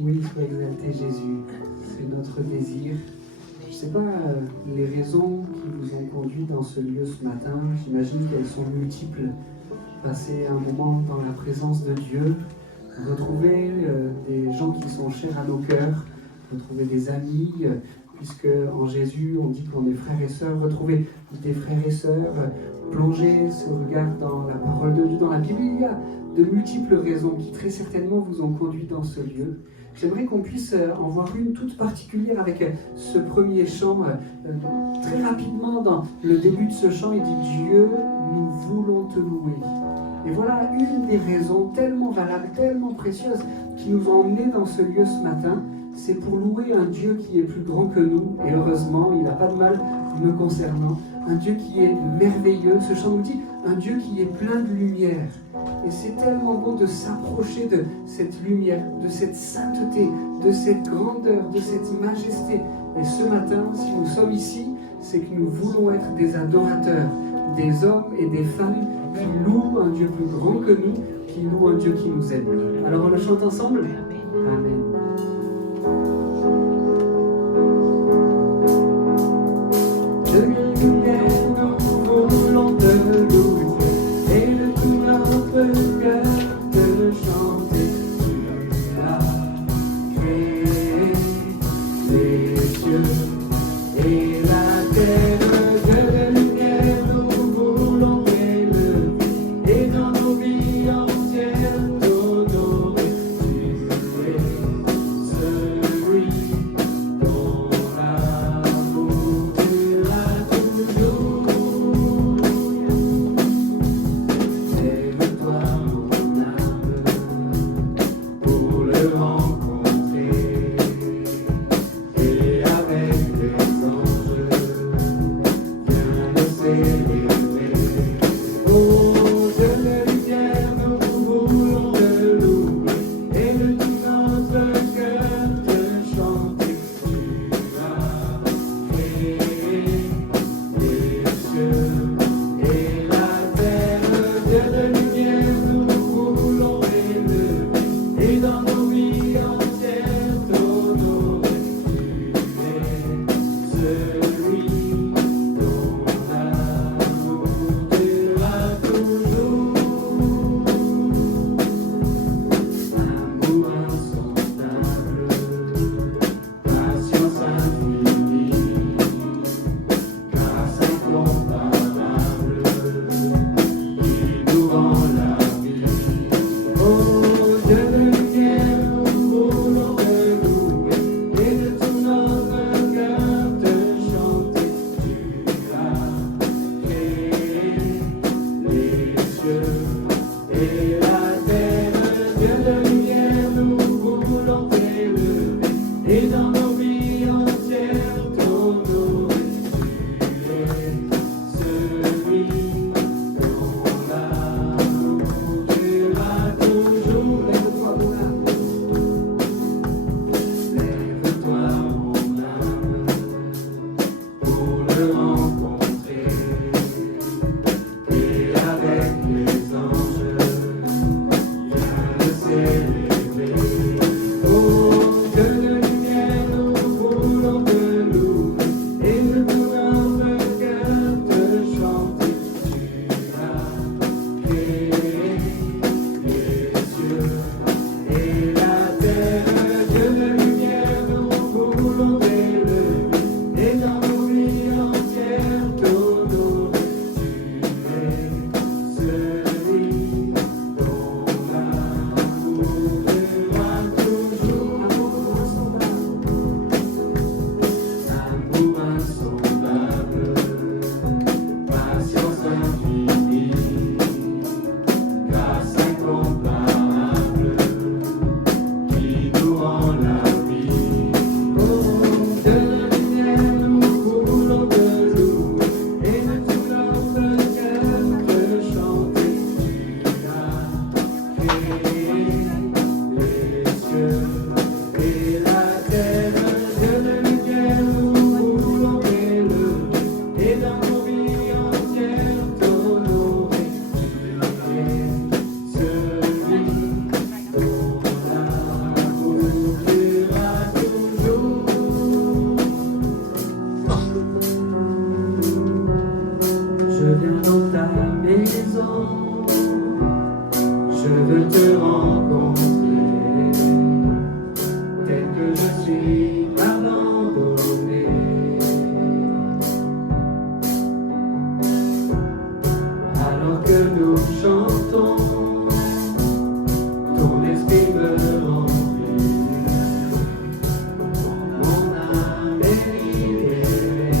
Oui, sois exalté Jésus, c'est notre désir. Je ne sais pas les raisons qui vous ont conduit dans ce lieu ce matin, j'imagine qu'elles sont multiples. Passer un moment dans la présence de Dieu, retrouver des gens qui sont chers à nos cœurs, retrouver des amis, puisque en Jésus on dit qu'on est frères et sœurs, retrouver des frères et sœurs, plonger ce regard dans la parole de Dieu, dans la Bible. Il y a de multiples raisons qui très certainement vous ont conduit dans ce lieu. J'aimerais qu'on puisse en voir une toute particulière avec ce premier chant. Très rapidement, dans le début de ce chant, il dit « Dieu, nous voulons te louer ». Et voilà une des raisons tellement valables, tellement précieuses, qui nous ont emmenés dans ce lieu ce matin. C'est pour louer un Dieu qui est plus grand que nous, et heureusement, il n'a pas de mal me concernant. Un Dieu qui est merveilleux, ce chant nous dit, un Dieu qui est plein de lumière. Et c'est tellement bon de s'approcher de cette lumière, de cette sainteté, de cette grandeur, de cette majesté. Et ce matin, si nous sommes ici, c'est que nous voulons être des adorateurs, des hommes et des femmes qui louent un Dieu plus grand que nous, qui louent un Dieu qui nous aime. Alors on le chante ensemble ? Amen. De lumière, nous voulons te louer, et de tout notre cœur te chanter. Tu as créé les cieux et la terre. De lumière, nous voulons t'élever, et dans nos vies entières t'honorer. Tu es celui dont l'amour durera toujours. Lève-toi, mon âme, pour le rencontrer, et avec les anges, viens le célébrer. Oh, Dieu de lumière, nous voulons te louer, et de tout notre cœur te chanter. Tu as créé les cieux et la terre. Dieu de lumière, nous voulons élever, et dans nos vies entières t'honorer. Tu es celui dont l'amour durera toujours. Amour insondable, patience infinie, grâce incomparable, qui nous rend la vie. Oh, Dieu de lumière, nous voulons te louer, et de tout notre cœur te chanter. Tu as créé les cieux et la terre. Dieu de lumière, nous voulons t'élever, et dans nos vies entières t'honorer. Tu es celui dont l'amour durera toujours. Lève-toi, mon âme. Lève-toi, mon âme, pour le rencontrer, et avec les anges, viens le célébrer. Oh, Dieu de lumière, nous voulons te louer, et de tout notre cœur te chanter. Tu as créé les cieux et la terre. Dieu de lumière, nous voulons t'élever, et dans nos vies entières t'honorer. Tu es celui dont l'amour durera toujours. Amour insondable, patience infinie, grâce incomparable, qui nous rend la vie. Oh, de la lumière, nous voulons te louer, et de tout notre cœur te chanter. Tu as créé les cieux et la terre. Dieu de lumière, nous voulons t'élever, et dans nos vies entières t'honorer. Tu es celui dont l'amour Je veux te rencontrer, tel que je suis abandonné. Alors que nous chantons, ton esprit me remplit, mon âme est libérée.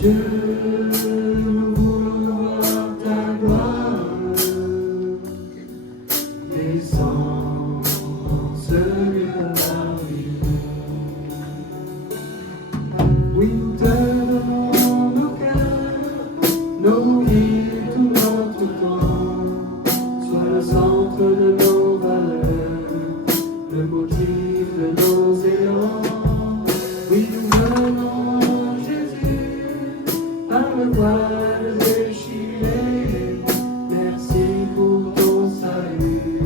Dieu, nous voulons voir ta gloire, descends en ce lieu parmi nous. Oui, nous te donnons nos cœurs, nos vies, tout notre temps, sois le centre de nos valeurs, le motif de nos élans. Oui, nous venons, par le voile déchiré, merci pour ton salut,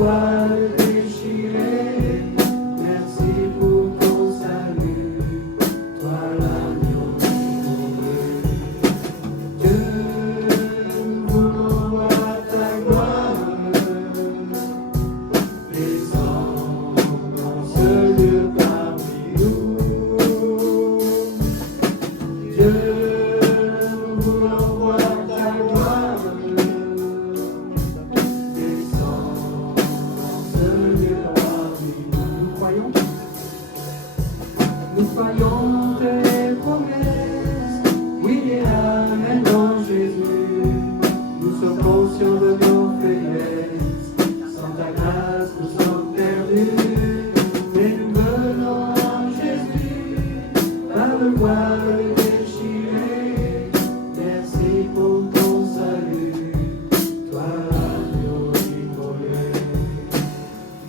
voile déchiré, merci pour ton salut, toi l'agneau immolé. Dieu, nous voulons voir ta gloire, descends dans ce lieu parmi nous. Dieu, nous voulons voir ta gloire, descends dans ce lieu parmi nous. Nous croyons tes promesses, oui et amen dans Jésus. Nous sommes conscients de nos faiblesses, sans ta grâce nous sommes perdus. Mais nous venons en Jésus, par le voile déchiré. Merci pour ton salut, toi l'agneau immolé.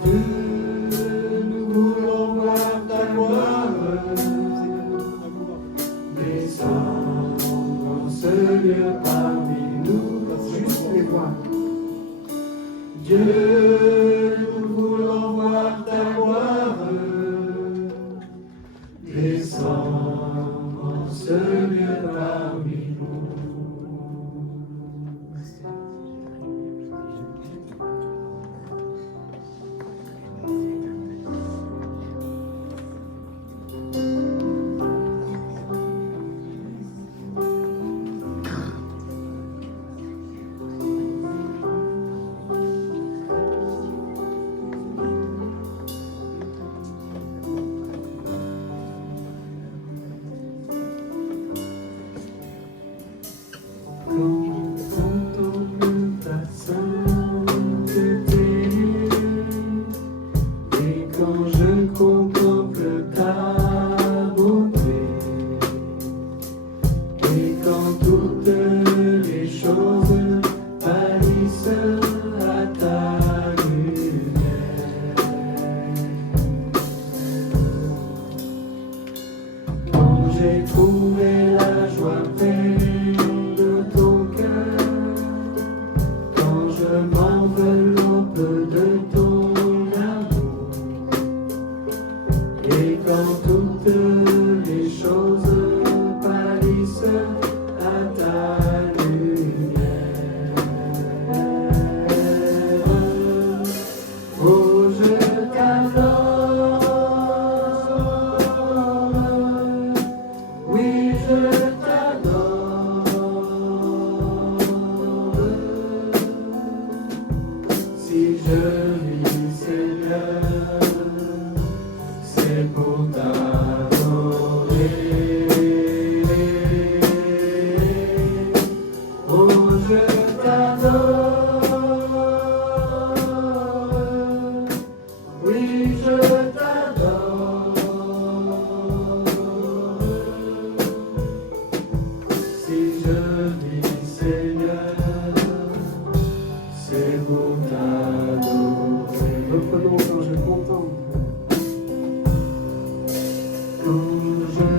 Dieu, nous voulons voir ta gloire, descends dans ce lieu parmi nous. Juste les voix. Dieu, nous voulons voir ta gloire, descends dans ce lieu parmi nous. Quand je contemple ta sainteté, et quand je contemple ta beauté, et quand toutes les choses pâlissent à ta lumière, quand j'ai trouvé la joie pleine de ton cœur, quand je m'enveloppe de ton amour, et quand toutes les choses pâlissent à ta lumière. Oh, je t'adore, oui, je t'adore. Si je vis, Seigneur, c'est pour t'adorer. Oh, je t'adore, oui, je t'adore. Si je vis, Seigneur, c'est pour t'adorer. Reprenons quand je contemple. Quand je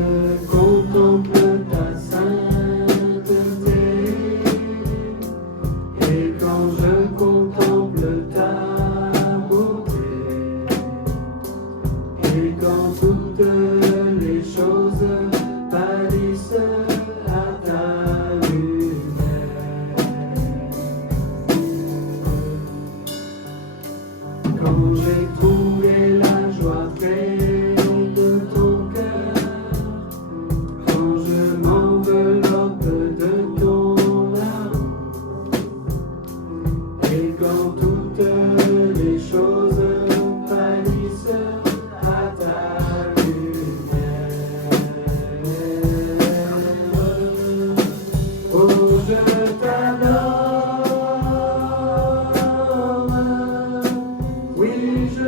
contemple ta sainteté, et quand je contemple ta beauté, et quand toutes les choses pâlissent à ta lumière, quand j'ai trouvé la joie pleine de ton cœur, quand je m'enveloppe de ton amour, et quand toutes les choses pâlissent à ta lumière. Oh, je t'adore, oui, je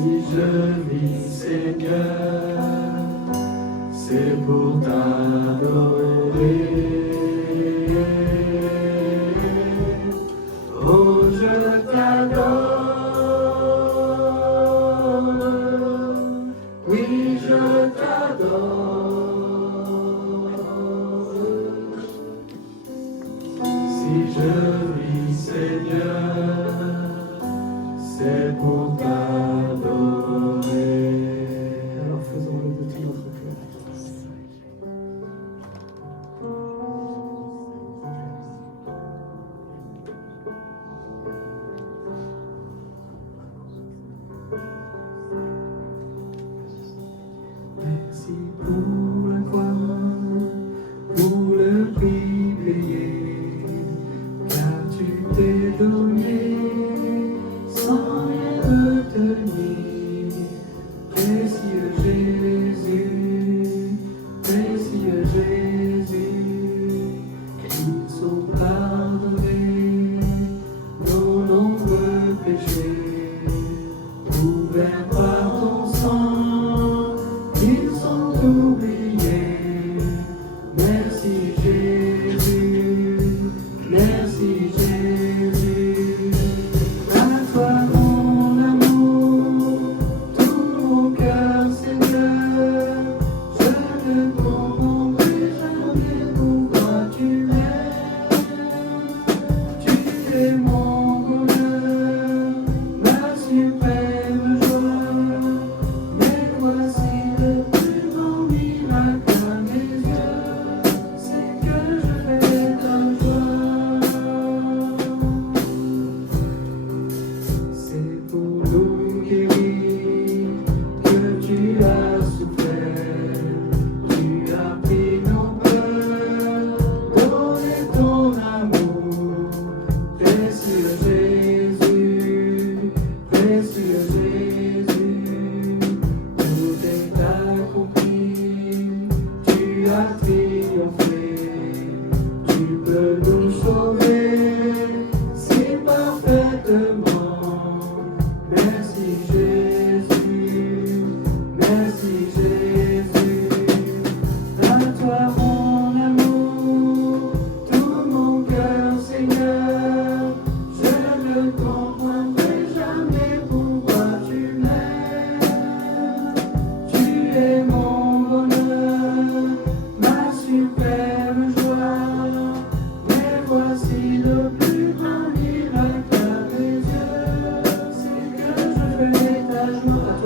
Si je vis, Seigneur, c'est pour t'adorer. Oh, je t'adore. Oui, je t'adore. Si je vis, Seigneur, c'est pour t'adorer. Alors faisons-le de tout notre cœur. Merci pour la croix, pour le prix payé, car tu t'es donné sans rien retenir. Précieux Jésus, précieux Jésus, ils sont pardonnés nos nombreux péchés, couverts par ton sang. Ils sont oubliés. Merci Jésus, merci Jésus. À toi mon amour, tout mon cœur Seigneur. Je ne comprendrai jamais pourquoi tu m'aimes. Tu es mon bonheur, ma suprême joie. Mais voici le plus grand miracle à mes yeux, c'est que je fais ta joie. C'est pour nous guérir que tu as souffert. Tu as pris nos peurs, donné ton amour. Précieux Jésus, précieux Jésus. Tout est accompli, tu as triomphé, tu peux nous sauver si parfaitement. Merci Jésus, merci Jésus. À toi mon amour, tout mon cœur Seigneur. Je ne comprendrai jamais pourquoi tu m'aimes. Tu es mon bonheur, ma suprême joie. Mais voici le plus grand miracle à mes yeux, c'est que je fais ta joie.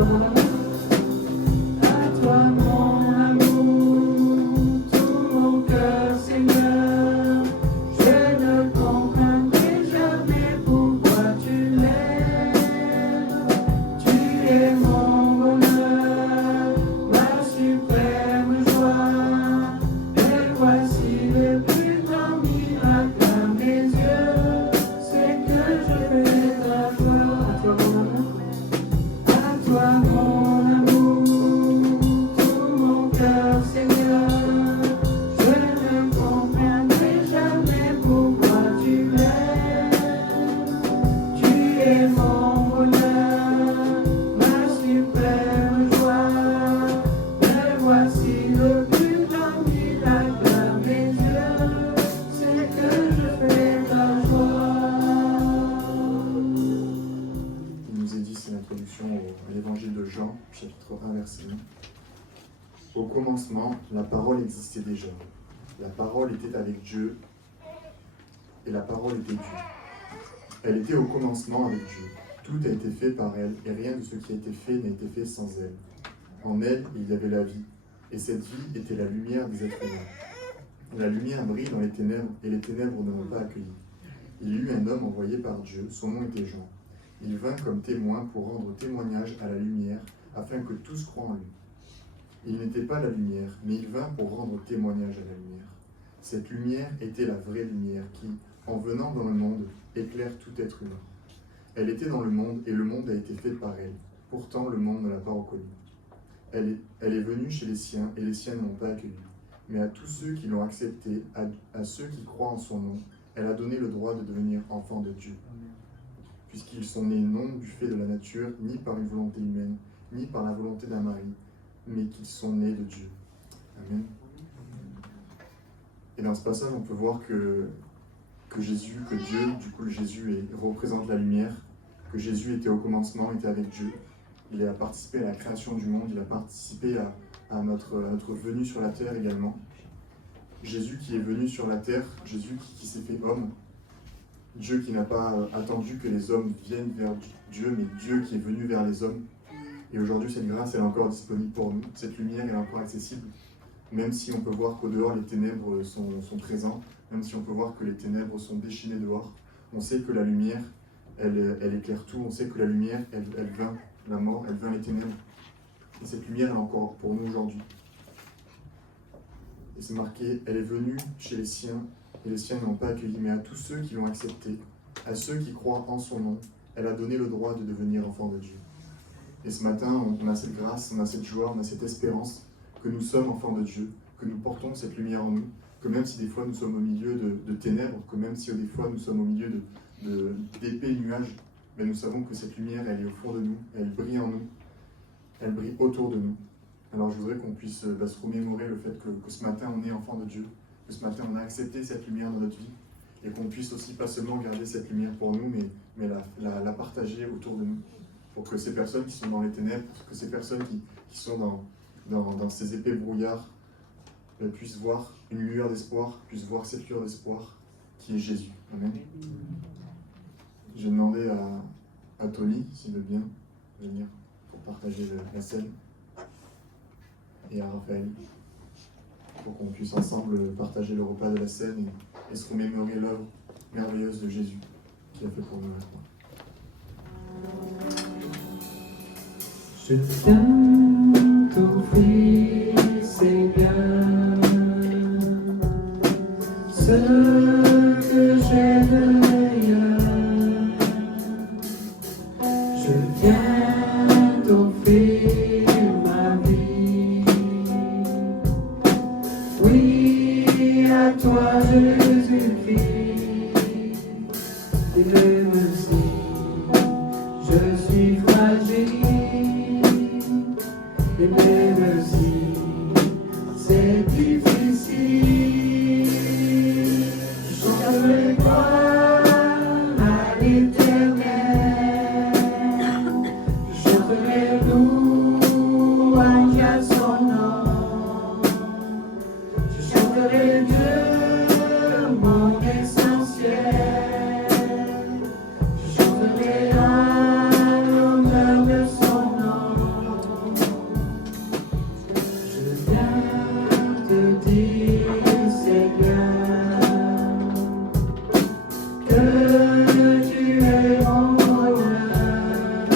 À toi mon amour, tout mon cœur Seigneur. Je ne comprendrai jamais pourquoi tu m'aimes. Tu es mon bonheur, ma suprême joie. Et voici le plus grand miracle à mes yeux, c'est que je fais ta joie. À toi mon amour, tout mon cœur Seigneur. Je ne comprendrai jamais pourquoi tu m'aimes. Tu es mon bonheur, ma suprême joie. Mais voici le plus grand miracle à mes yeux, c'est que je fais ta joie. Il nous est dit, c'est l'introduction à l'évangile de Jean, chapitre 1, verset 1. Au commencement, la parole existait déjà. La parole était avec Dieu, et la parole était Dieu. Elle était au commencement avec Dieu. Tout a été fait par elle, et rien de ce qui a été fait n'a été fait sans elle. En elle, il y avait la vie, et cette vie était la lumière des êtres humains. La lumière brille dans les ténèbres, et les ténèbres ne l'ont pas accueillie. Il y eut un homme envoyé par Dieu, son nom était Jean. Il vint comme témoin pour rendre témoignage à la lumière, afin que tous croient en lui. Il n'était pas la lumière, mais il vint pour rendre témoignage à la lumière. Cette lumière était la vraie lumière qui, en venant dans le monde, éclaire tout être humain. Elle était dans le monde, et le monde a été fait par elle. Pourtant, le monde ne l'a pas reconnue. Elle est venue chez les siens, et les siens ne l'ont pas accueillie. Mais à tous ceux qui l'ont acceptée, à ceux qui croient en son nom, elle a donné le droit de devenir enfants de Dieu. puisqu'ils sont nés non du fait de la nature, ni par une volonté humaine, ni par la volonté d'un mari, mais qu'ils sont nés de Dieu. Amen. Et dans ce passage, on peut voir que Jésus, que Dieu, du coup Jésus représente la lumière, que Jésus était au commencement, était avec Dieu. Il a participé à la création du monde, il a participé à notre venue sur la terre également. Jésus qui est venu sur la terre, Jésus qui s'est fait homme, Dieu qui n'a pas attendu que les hommes viennent vers Dieu, mais Dieu qui est venu vers les hommes. Et aujourd'hui, cette grâce, elle est encore disponible pour nous. Cette lumière, elle est encore accessible. Même si on peut voir qu'au dehors, les ténèbres sont présents, même si on peut voir que les ténèbres sont déchaînées dehors, on sait que la lumière, elle éclaire tout. On sait que la lumière, elle vainc la mort, elle vainc les ténèbres. Et cette lumière, elle est encore pour nous aujourd'hui. Et c'est marqué, elle est venue chez les siens, et les siens ne l'ont pas accueillie, mais à tous ceux qui l'ont acceptée, à ceux qui croient en son nom, elle a donné le droit de devenir enfants de Dieu. Et ce matin, on a cette grâce, on a cette joie, on a cette espérance que nous sommes enfants de Dieu, que nous portons cette lumière en nous, que même si des fois nous sommes au milieu de ténèbres, que même si des fois nous sommes au milieu d'épais nuages, mais nous savons que cette lumière, elle est au fond de nous, elle brille en nous, elle brille autour de nous. Alors je voudrais qu'on puisse se remémorer le fait que ce matin on est enfant de Dieu, que ce matin on a accepté cette lumière dans notre vie, et qu'on puisse aussi pas seulement garder cette lumière pour nous, mais la partager autour de nous, pour que ces personnes qui sont dans les ténèbres, que ces personnes qui sont dans ces épais brouillards, puissent voir une lueur d'espoir, puissent voir cette lueur d'espoir qui est Jésus. Amen. J'ai demandé à Tony, s'il veut bien venir pour partager la scène, et à Raphaël, pour qu'on puisse ensemble partager le repas de la scène et se remémorer l'œuvre merveilleuse de Jésus qui a fait pour nous la croix. Je viens t'offrir, Seigneur, ce que j'ai de meilleur. Je viens t'offrir ma vie. Oui, à toi Jésus-Christ, et merci, je suis fragile. Et même si c'est difficile, je vais croire à l'Éternel, je ferai louange à son nom, je chanterai Dieu mon essentiel, je chanterai à l'honneur de son nom. Te dire, Seigneur, que tu es mon bonheur.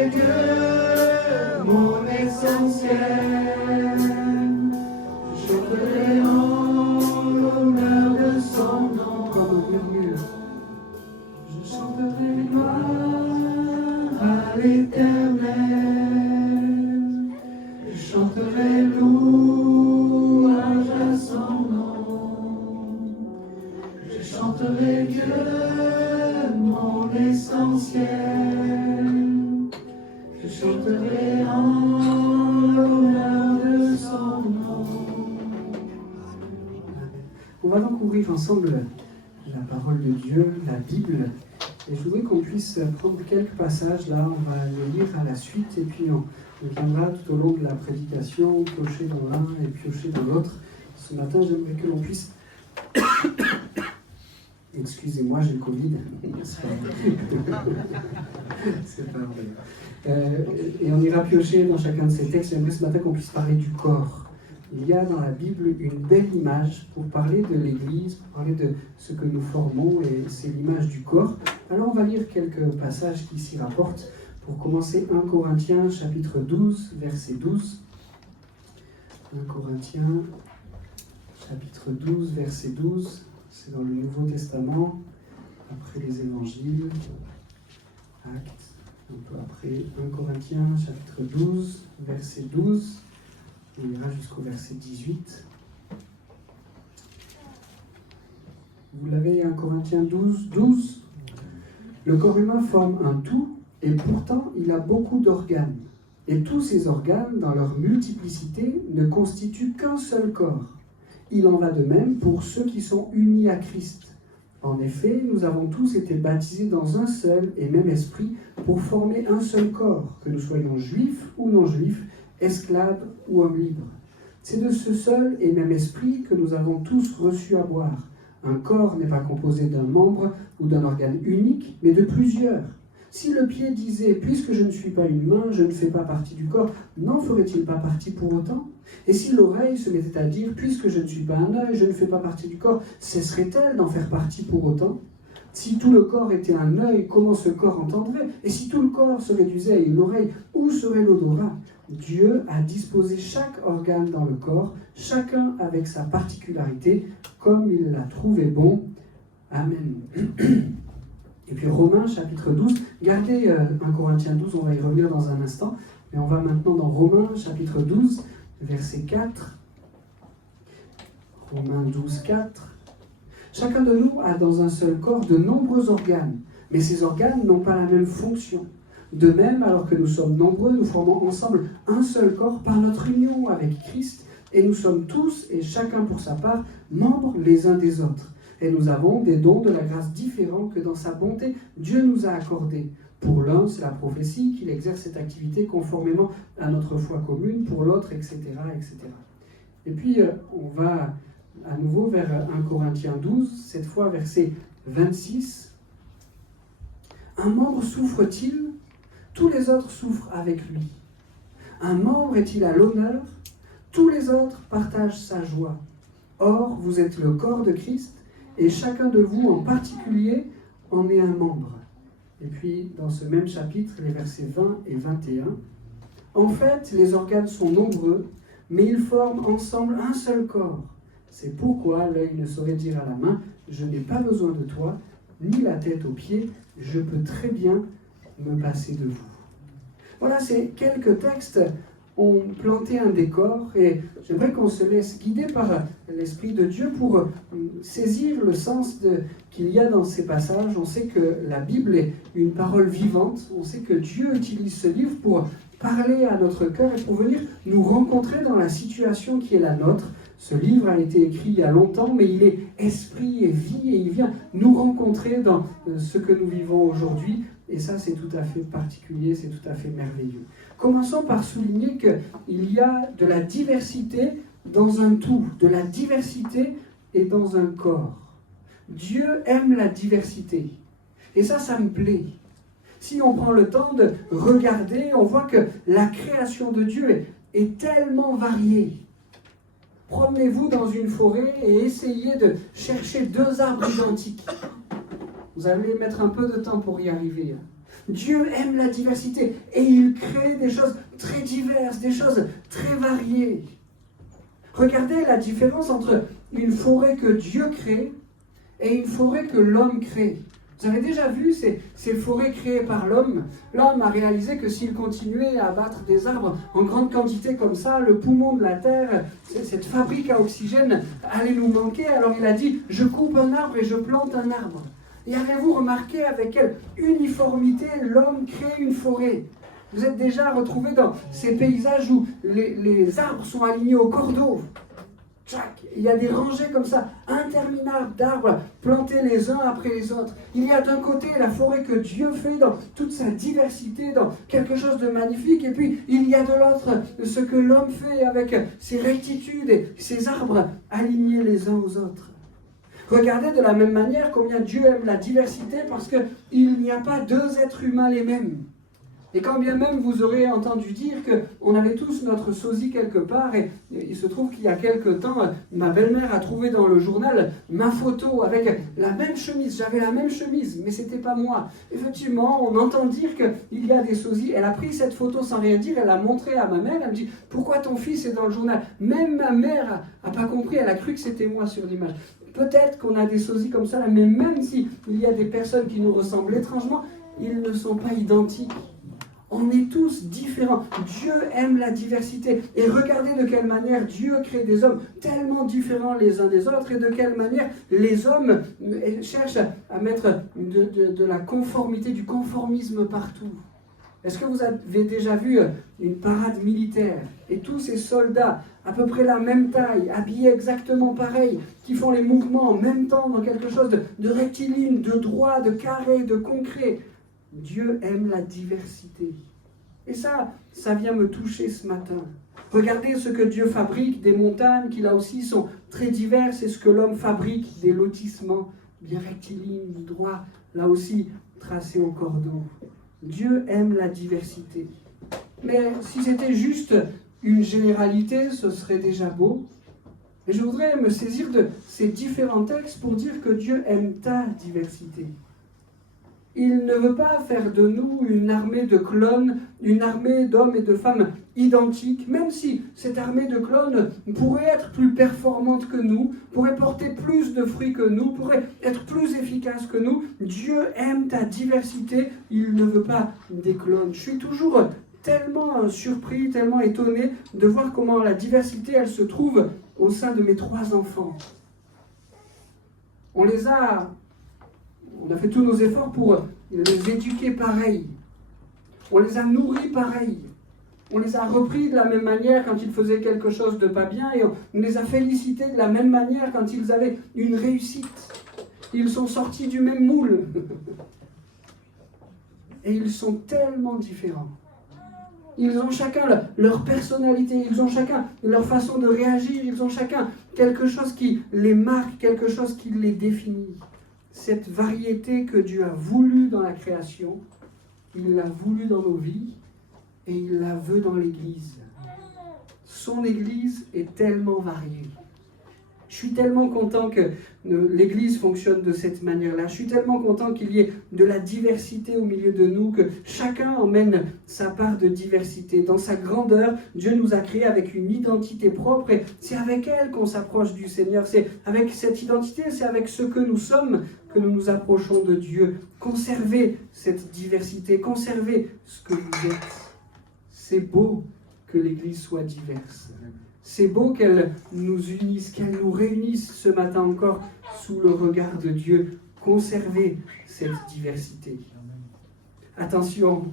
chanterai Dieu, mon essentiel. Je chanterai en l'honneur de son nom. Comme un murmure. Je chanterai gloire à l'Éternel. Je chanterai louange à son nom. Je chanterai Dieu, mon essentiel. Je chanterai en l'honneur de son nom. On va donc ouvrir ensemble la parole de Dieu, la Bible. Et je voudrais qu'on puisse prendre quelques passages là, on va les lire à la suite et puis on viendra tout au long de la prédication piocher dans l'un et piocher dans l'autre. Ce matin, j'aimerais que l'on puisse... Excusez-moi, j'ai le Covid. C'est pas vrai. Et on ira piocher dans chacun de ces textes. J'aimerais ce matin qu'on puisse parler du corps. Il y a dans la Bible une belle image pour parler de l'Église, pour parler de ce que nous formons, et c'est l'image du corps. Alors on va lire quelques passages qui s'y rapportent. Pour commencer, 1 Corinthiens chapitre 12, verset 12. 1 Corinthiens chapitre 12, verset 12. C'est dans le Nouveau Testament, après les Évangiles, Actes, un peu après 1 Corinthiens chapitre 12, verset 12. On ira jusqu'au verset 18. Vous l'avez, 1 Corinthiens 12, 12. Le corps humain forme un tout, et pourtant il a beaucoup d'organes. Et tous ces organes, dans leur multiplicité, ne constituent qu'un seul corps. Il en va de même pour ceux qui sont unis à Christ. En effet, nous avons tous été baptisés dans un seul et même esprit pour former un seul corps, que nous soyons juifs ou non juifs, esclaves ou hommes libres. C'est de ce seul et même esprit que nous avons tous reçu à boire. Un corps n'est pas composé d'un membre ou d'un organe unique, mais de plusieurs. Si le pied disait « Puisque je ne suis pas une main, je ne fais pas partie du corps », n'en ferait-il pas partie pour autant ? Et si l'oreille se mettait à dire « Puisque je ne suis pas un œil, je ne fais pas partie du corps », cesserait-elle d'en faire partie pour autant ? Si tout le corps était un œil, comment ce corps entendrait ? Et si tout le corps se réduisait à une oreille, où serait l'odorat ? Dieu a disposé chaque organe dans le corps, chacun avec sa particularité, comme il l'a trouvé bon. Amen. Et puis Romains chapitre 12, gardez 1 Corinthiens 12, on va y revenir dans un instant, mais on va maintenant dans Romains chapitre 12, verset 4. Romains 12, 4. Chacun de nous a dans un seul corps de nombreux organes, mais ces organes n'ont pas la même fonction. De même, alors que nous sommes nombreux, nous formons ensemble un seul corps par notre union avec Christ, et nous sommes tous, et chacun pour sa part, membres les uns des autres. Et nous avons des dons de la grâce différents que dans sa bonté, Dieu nous a accordés. Pour l'un, c'est la prophétie, qu'il exerce cette activité conformément à notre foi commune, pour l'autre, etc., etc. Et puis, on va à nouveau vers 1 Corinthiens 12, cette fois verset 26. Un membre souffre-t-il ? Tous les autres souffrent avec lui. Un membre est-il à l'honneur ? Tous les autres partagent sa joie. Or, vous êtes le corps de Christ, et chacun de vous en particulier en est un membre. Et puis, dans ce même chapitre, les versets 20 et 21. En fait, les organes sont nombreux, mais ils forment ensemble un seul corps. C'est pourquoi l'œil ne saurait dire à la main « Je n'ai pas besoin de toi », ni la tête aux pieds « Je peux très bien me passer de vous ». Voilà, ces quelques textes ont planté un décor et j'aimerais qu'on se laisse guider par l'Esprit de Dieu pour saisir le sens qu'il y a dans ces passages. On sait que la Bible est une parole vivante, on sait que Dieu utilise ce livre pour parler à notre cœur et pour venir nous rencontrer dans la situation qui est la nôtre. Ce livre a été écrit il y a longtemps, mais il est esprit et vie et il vient nous rencontrer dans ce que nous vivons aujourd'hui. Et ça, c'est tout à fait particulier, c'est tout à fait merveilleux. Commençons par souligner qu'il y a de la diversité dans un tout, de la diversité et dans un corps. Dieu aime la diversité. Et ça me plaît. Si on prend le temps de regarder, on voit que la création de Dieu est tellement variée. Promenez-vous dans une forêt et essayez de chercher deux arbres identiques. Vous allez mettre un peu de temps pour y arriver. Dieu aime la diversité et il crée des choses très diverses, des choses très variées. Regardez la différence entre une forêt que Dieu crée et une forêt que l'homme crée. Vous avez déjà vu ces forêts créées par l'homme? L'homme a réalisé que s'il continuait à abattre des arbres en grande quantité comme ça, le poumon de la terre, cette fabrique à oxygène allait nous manquer. Alors il a dit, je coupe un arbre et je plante un arbre. Et avez-vous remarqué avec quelle uniformité l'homme crée une forêt? Vous êtes déjà retrouvé dans ces paysages où les arbres sont alignés au cordeau. Il y a des rangées comme ça, interminables d'arbres plantés les uns après les autres. Il y a d'un côté la forêt que Dieu fait dans toute sa diversité, dans quelque chose de magnifique, et puis il y a de l'autre ce que l'homme fait avec ses rectitudes et ses arbres alignés les uns aux autres. Regardez de la même manière combien Dieu aime la diversité, parce qu'il n'y a pas deux êtres humains les mêmes. Et quand bien même vous aurez entendu dire qu'on avait tous notre sosie quelque part, et il se trouve qu'il y a quelque temps, ma belle-mère a trouvé dans le journal ma photo avec la même chemise. J'avais la même chemise, mais c'était pas moi. Effectivement, on entend dire qu'il y a des sosies. Elle a pris cette photo sans rien dire, elle l'a montrée à ma mère, elle me dit « Pourquoi ton fils est dans le journal ?» Même ma mère n'a pas compris, elle a cru que c'était moi sur l'image. Peut-être qu'on a des sosies comme ça, mais même s'il y a des personnes qui nous ressemblent étrangement, ils ne sont pas identiques. On est tous différents. Dieu aime la diversité. Et regardez de quelle manière Dieu crée des hommes tellement différents les uns des autres, et de quelle manière les hommes cherchent à mettre de la conformité, du conformisme partout. Est-ce que vous avez déjà vu une parade militaire et tous ces soldats à peu près la même taille, habillés exactement pareil, qui font les mouvements en même temps dans quelque chose de rectiligne, de droit, de carré, de concret? Dieu aime la diversité. Et ça vient me toucher ce matin. Regardez ce que Dieu fabrique, des montagnes qui là aussi sont très diverses, et ce que l'homme fabrique, des lotissements bien rectilignes, droits, là aussi tracés au cordeau. Dieu aime la diversité. Mais si c'était juste une généralité, ce serait déjà beau. Et je voudrais me saisir de ces différents textes pour dire que Dieu aime ta diversité. Il ne veut pas faire de nous une armée de clones, une armée d'hommes et de femmes identiques, même si cette armée de clones pourrait être plus performante que nous, pourrait porter plus de fruits que nous, pourrait être plus efficace que nous. Dieu aime ta diversité, il ne veut pas des clones. Je suis toujours tellement surpris, tellement étonné de voir comment la diversité, elle se trouve au sein de mes 3 enfants. On a fait tous nos efforts pour les éduquer pareil. On les a nourris pareil. On les a repris de la même manière quand ils faisaient quelque chose de pas bien, et on les a félicités de la même manière quand ils avaient une réussite. Ils sont sortis du même moule. Et ils sont tellement différents. Ils ont chacun leur personnalité, ils ont chacun leur façon de réagir, ils ont chacun quelque chose qui les marque, quelque chose qui les définit. Cette variété que Dieu a voulu dans la création, il l'a voulu dans nos vies, et il la veut dans l'Église. Son Église est tellement variée. Je suis tellement content que l'Église fonctionne de cette manière-là. Je suis tellement content qu'il y ait de la diversité au milieu de nous, que chacun emmène sa part de diversité. Dans sa grandeur, Dieu nous a créés avec une identité propre, et c'est avec elle qu'on s'approche du Seigneur. C'est avec cette identité, c'est avec ce que nous sommes que nous nous approchons de Dieu. Conservez cette diversité, conservez ce que vous êtes. C'est beau que l'Église soit diverse. C'est beau qu'elle nous unisse, qu'elle nous réunisse ce matin encore sous le regard de Dieu. Conservez cette diversité. Attention,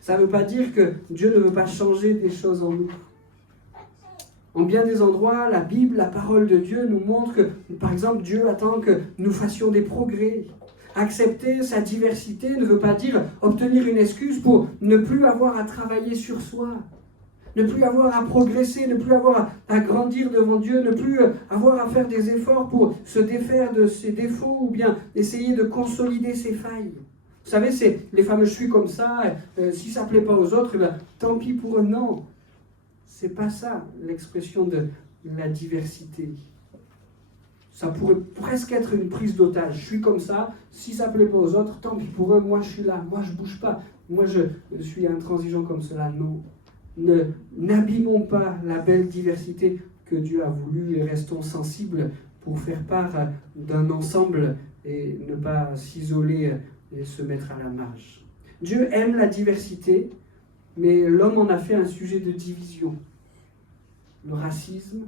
ça ne veut pas dire que Dieu ne veut pas changer des choses en nous. En bien des endroits, la Bible, la parole de Dieu nous montre que, par exemple, Dieu attend que nous fassions des progrès. Accepter sa diversité ne veut pas dire obtenir une excuse pour ne plus avoir à travailler sur soi. Ne plus avoir à progresser, ne plus avoir à grandir devant Dieu, ne plus avoir à faire des efforts pour se défaire de ses défauts ou bien essayer de consolider ses failles. Vous savez, c'est les fameux « je suis comme ça », si ça ne plaît pas aux autres, tant pis pour eux. Non, c'est pas ça l'expression de la diversité. Ça pourrait presque être une prise d'otage. Je suis comme ça, si ça ne plaît pas aux autres, tant pis pour eux, moi je suis là, moi je ne bouge pas. Moi je suis intransigeant comme cela. Non. N'abîmons pas la belle diversité que Dieu a voulu et restons sensibles pour faire part d'un ensemble et ne pas s'isoler et se mettre à la marge. Dieu aime la diversité, mais l'homme en a fait un sujet de division. Le racisme,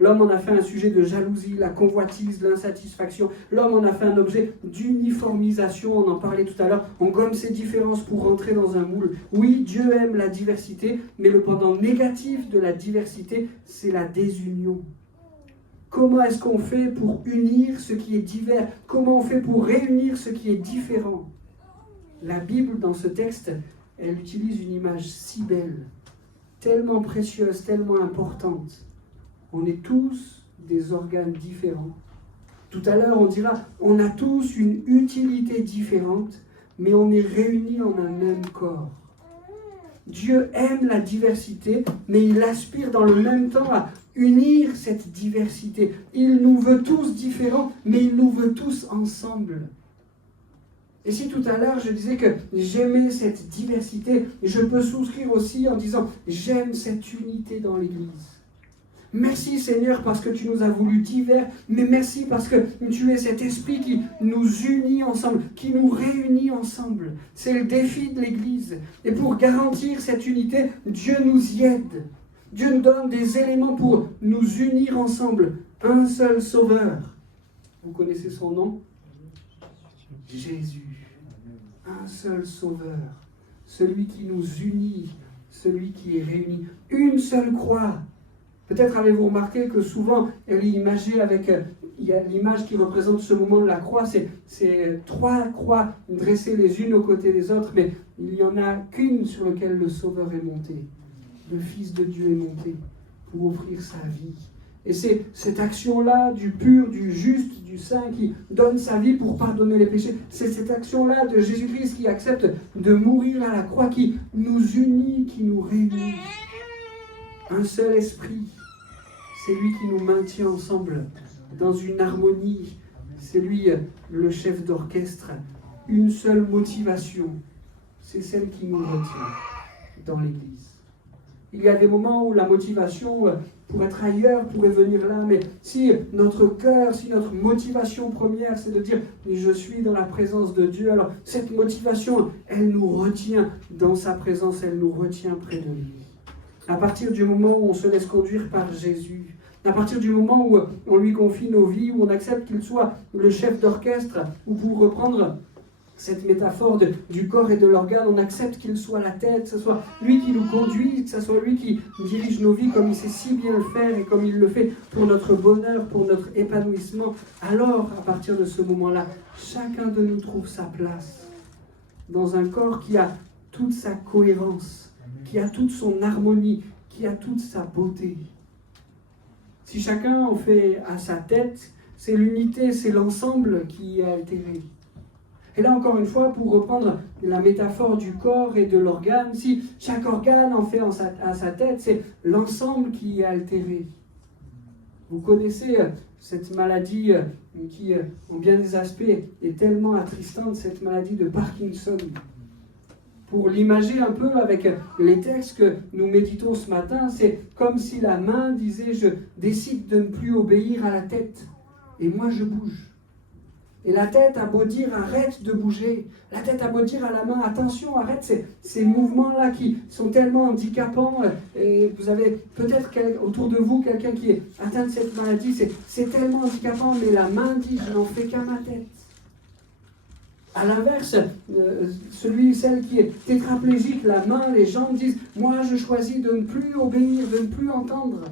l'homme en a fait un sujet de jalousie, la convoitise, l'insatisfaction. L'homme en a fait un objet d'uniformisation, on en parlait tout à l'heure. On gomme ses différences pour rentrer dans un moule. Oui, Dieu aime la diversité, mais le pendant négatif de la diversité, c'est la désunion. Comment est-ce qu'on fait pour unir ce qui est divers? Comment on fait pour réunir ce qui est différent? La Bible, dans ce texte, elle utilise une image si belle, tellement précieuse, tellement importante. On est tous des organes différents. Tout à l'heure, on dira, on a tous une utilité différente, mais on est réunis en un même corps. Dieu aime la diversité, mais il aspire dans le même temps à unir cette diversité. Il nous veut tous différents, mais il nous veut tous ensemble. Et si tout à l'heure je disais que j'aimais cette diversité, je peux souscrire aussi en disant j'aime cette unité dans l'Église. Merci Seigneur parce que tu nous as voulu divers, mais merci parce que tu es cet esprit qui nous unit ensemble, qui nous réunit ensemble. C'est le défi de l'Église. Et pour garantir cette unité, Dieu nous y aide. Dieu nous donne des éléments pour nous unir ensemble. Un seul Sauveur. Vous connaissez son nom? Jésus. Un seul Sauveur. Celui qui nous unit, celui qui est réuni. Une seule croix. Peut-être avez-vous remarqué que souvent, elle est imagée avec, il y a l'image qui représente ce moment de la croix, c'est 3 croix dressées les unes aux côtés des autres, mais il n'y en a qu'une sur laquelle le Sauveur est monté. Le Fils de Dieu est monté pour offrir sa vie. Et c'est cette action-là du pur, du juste, du saint qui donne sa vie pour pardonner les péchés. C'est cette action-là de Jésus-Christ qui accepte de mourir à la croix, qui nous unit, qui nous réunit. Un seul esprit. C'est lui qui nous maintient ensemble dans une harmonie. C'est lui le chef d'orchestre. Une seule motivation. C'est celle qui nous retient dans l'Église. Il y a des moments où la motivation pour être ailleurs pourrait venir là, mais si notre cœur, si notre motivation première, c'est de dire « je suis dans la présence de Dieu », alors cette motivation, elle nous retient dans sa présence, elle nous retient près de lui. À partir du moment où on se laisse conduire par Jésus, à partir du moment où on lui confie nos vies, où on accepte qu'il soit le chef d'orchestre, ou pour reprendre cette métaphore du corps et de l'organe, on accepte qu'il soit la tête, que ce soit lui qui nous conduit, que ce soit lui qui dirige nos vies comme il sait si bien le faire et comme il le fait pour notre bonheur, pour notre épanouissement. Alors, à partir de ce moment-là, chacun de nous trouve sa place dans un corps qui a toute sa cohérence, qui a toute son harmonie, qui a toute sa beauté. Si chacun en fait à sa tête, c'est l'unité, c'est l'ensemble qui est altéré. Et là, encore une fois, pour reprendre la métaphore du corps et de l'organe, si chaque organe en fait à sa tête, c'est l'ensemble qui est altéré. Vous connaissez cette maladie qui, en bien des aspects, est tellement attristante, cette maladie de Parkinson. Pour l'imager un peu avec les textes que nous méditons ce matin, c'est comme si la main disait « je décide de ne plus obéir à la tête, et moi je bouge ». Et la tête a beau dire arrête de bouger, la tête a beau dire à la main attention, arrête ces mouvements-là qui sont tellement handicapants. Et vous avez peut-être autour de vous quelqu'un qui est atteint de cette maladie, c'est tellement handicapant, mais la main dit je n'en fais qu'à ma tête. À l'inverse, celle qui est tétraplégique, la main, les jambes disent moi je choisis de ne plus obéir, de ne plus entendre.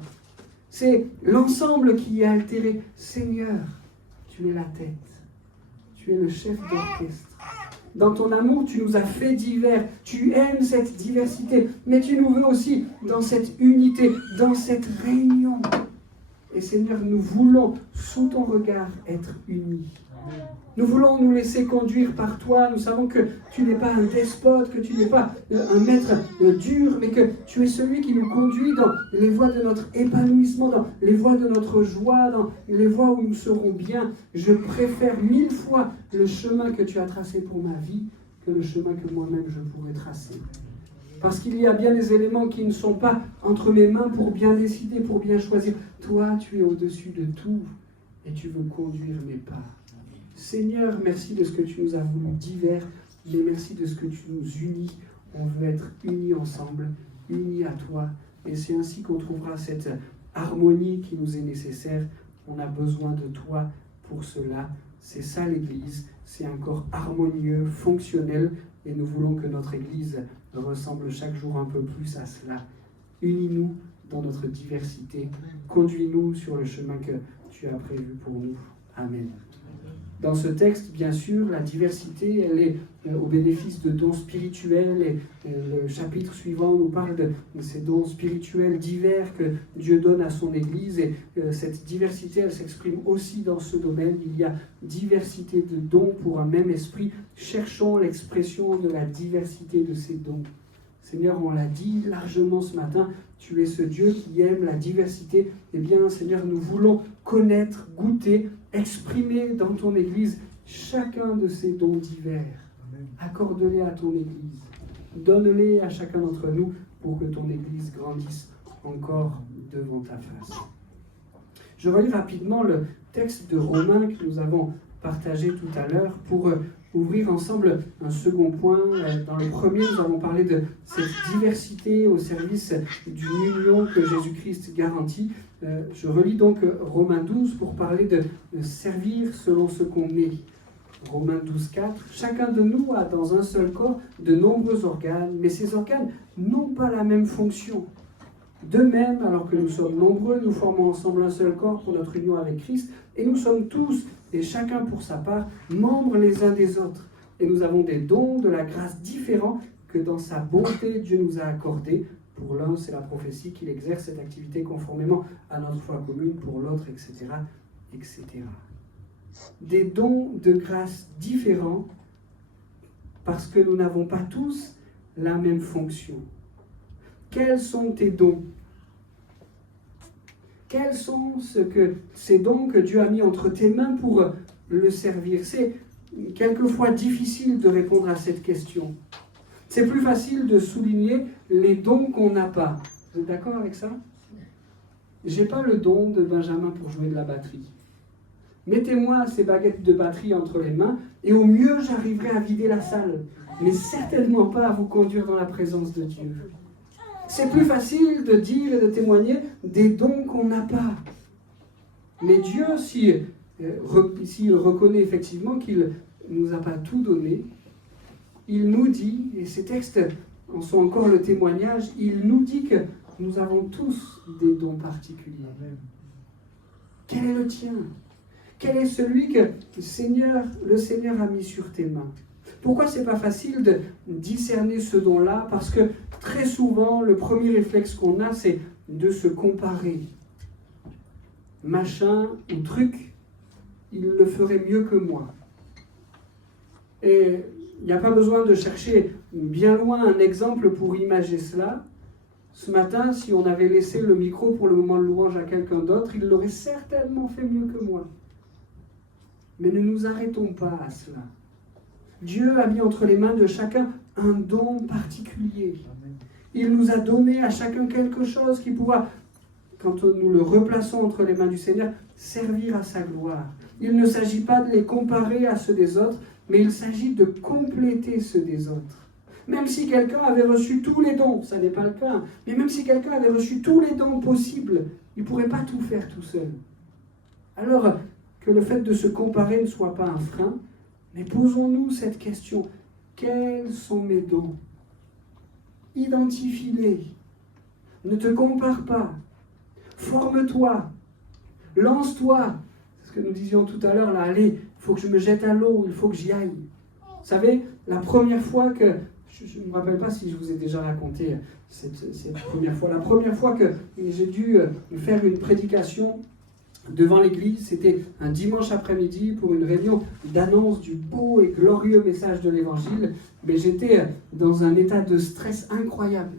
C'est l'ensemble qui est altéré. Seigneur, tu es la tête. Tu es le chef d'orchestre. Dans ton amour, tu nous as fait divers. Tu aimes cette diversité, mais tu nous veux aussi dans cette unité, dans cette réunion. Et Seigneur, nous voulons, sous ton regard, être unis. Nous voulons nous laisser conduire par toi. Nous savons que tu n'es pas un despote, que tu n'es pas un maître dur, mais que tu es celui qui nous conduit dans les voies de notre épanouissement, dans les voies de notre joie, dans les voies où nous serons bien. Je préfère 1000 fois le chemin que tu as tracé pour ma vie que le chemin que moi-même je pourrais tracer. Parce qu'il y a bien des éléments qui ne sont pas entre mes mains pour bien décider, pour bien choisir. Toi, tu es au-dessus de tout et tu veux conduire mes pas. Seigneur, merci de ce que tu nous as voulu divers, mais merci de ce que tu nous unis. On veut être unis ensemble, unis à toi. Et c'est ainsi qu'on trouvera cette harmonie qui nous est nécessaire. On a besoin de toi pour cela. C'est ça l'Église. C'est un corps harmonieux, fonctionnel. Et nous voulons que notre Église ressemble chaque jour un peu plus à cela. Unis-nous dans notre diversité. Conduis-nous sur le chemin que tu as prévu pour nous. Amen. Dans ce texte, bien sûr, la diversité, elle est au bénéfice de dons spirituels. Et le chapitre suivant nous parle de ces dons spirituels divers que Dieu donne à son Église. Et cette diversité, elle s'exprime aussi dans ce domaine. Il y a diversité de dons pour un même esprit. Cherchons l'expression de la diversité de ces dons. Seigneur, on l'a dit largement ce matin, tu es ce Dieu qui aime la diversité. Eh bien, Seigneur, nous voulons connaître, goûter, exprimer dans ton Église chacun de ces dons divers. Accorde-les à ton Église. Donne-les à chacun d'entre nous pour que ton Église grandisse encore devant ta face. Je relis rapidement le texte de Romains que nous avons partagé tout à l'heure pour ouvrir ensemble un second point. Dans le premier, nous avons parlé de cette diversité au service d'une union que Jésus-Christ garantit. Je relis donc Romains 12 pour parler de servir selon ce qu'on est. Romains 12, 4. Chacun de nous a dans un seul corps de nombreux organes, mais ces organes n'ont pas la même fonction. De même, alors que nous sommes nombreux, nous formons ensemble un seul corps pour notre union avec Christ, et nous sommes tous, et chacun pour sa part, membres les uns des autres. Et nous avons des dons de la grâce différents que dans sa bonté Dieu nous a accordés. Pour l'un, c'est la prophétie qu'il exerce cette activité conformément à notre foi commune, pour l'autre, etc., etc. Des dons de grâce différents parce que nous n'avons pas tous la même fonction. Quels sont tes dons? Quels sont ces dons que Dieu a mis entre tes mains pour le servir? C'est quelquefois difficile de répondre à cette question. C'est plus facile de souligner les dons qu'on n'a pas. Vous êtes d'accord avec ça? J'ai pas le don de Benjamin pour jouer de la batterie. Mettez-moi ces baguettes de batterie entre les mains et au mieux j'arriverai à vider la salle, mais certainement pas à vous conduire dans la présence de Dieu. C'est plus facile de dire et de témoigner des dons qu'on n'a pas. Mais Dieu, s'il reconnaît effectivement qu'il ne nous a pas tout donné, il nous dit, et ces textes en sont encore le témoignage, il nous dit que nous avons tous des dons particuliers. Quel est le tien? Quel est celui que le Seigneur a mis sur tes mains? Pourquoi c'est pas facile de discerner ce don-là? Parce que très souvent, le premier réflexe qu'on a, c'est de se comparer. Machin ou truc, il le ferait mieux que moi. Et il n'y a pas besoin de chercher bien loin un exemple pour imager cela. Ce matin, si on avait laissé le micro pour le moment de louange à quelqu'un d'autre, il l'aurait certainement fait mieux que moi. Mais ne nous arrêtons pas à cela. Dieu a mis entre les mains de chacun un don particulier. Il nous a donné à chacun quelque chose qui pourra, quand nous le replaçons entre les mains du Seigneur, servir à sa gloire. Il ne s'agit pas de les comparer à ceux des autres, mais il s'agit de compléter ceux des autres. Même si quelqu'un avait reçu tous les dons, ça n'est pas le cas, mais même si quelqu'un avait reçu tous les dons possibles, il ne pourrait pas tout faire tout seul. Alors, que le fait de se comparer ne soit pas un frein, mais posons-nous cette question. Quels sont mes dons? Identifie-les. Ne te compare pas. Forme-toi. Lance-toi. C'est ce que nous disions tout à l'heure, là, allez, il faut que je me jette à l'eau, il faut que j'y aille. Vous savez, la première fois que, je ne me rappelle pas si je vous ai déjà raconté cette première fois, la première fois que j'ai dû faire une prédication devant l'église. C'était un dimanche après-midi pour une réunion d'annonce du beau et glorieux message de l'évangile. Mais j'étais dans un état de stress incroyable.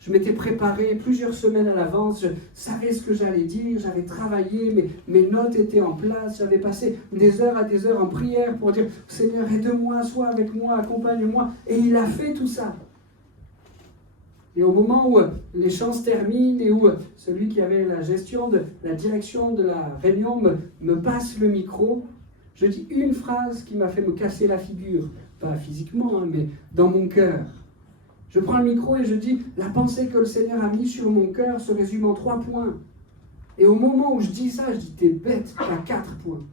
Je m'étais préparé plusieurs semaines à l'avance, je savais ce que j'allais dire, j'avais travaillé, mes notes étaient en place, j'avais passé des heures en prière pour dire « Seigneur, aide-moi, sois avec moi, accompagne-moi ». Et il a fait tout ça. Et au moment où les chants se terminent et où celui qui avait la gestion de la direction de la réunion me passe le micro, je dis une phrase qui m'a fait me casser la figure, pas physiquement, mais dans mon cœur. Je prends le micro et je dis, la pensée que le Seigneur a mise sur mon cœur se résume en 3 points. Et au moment où je dis ça, je dis, t'es bête, t'as 4 points.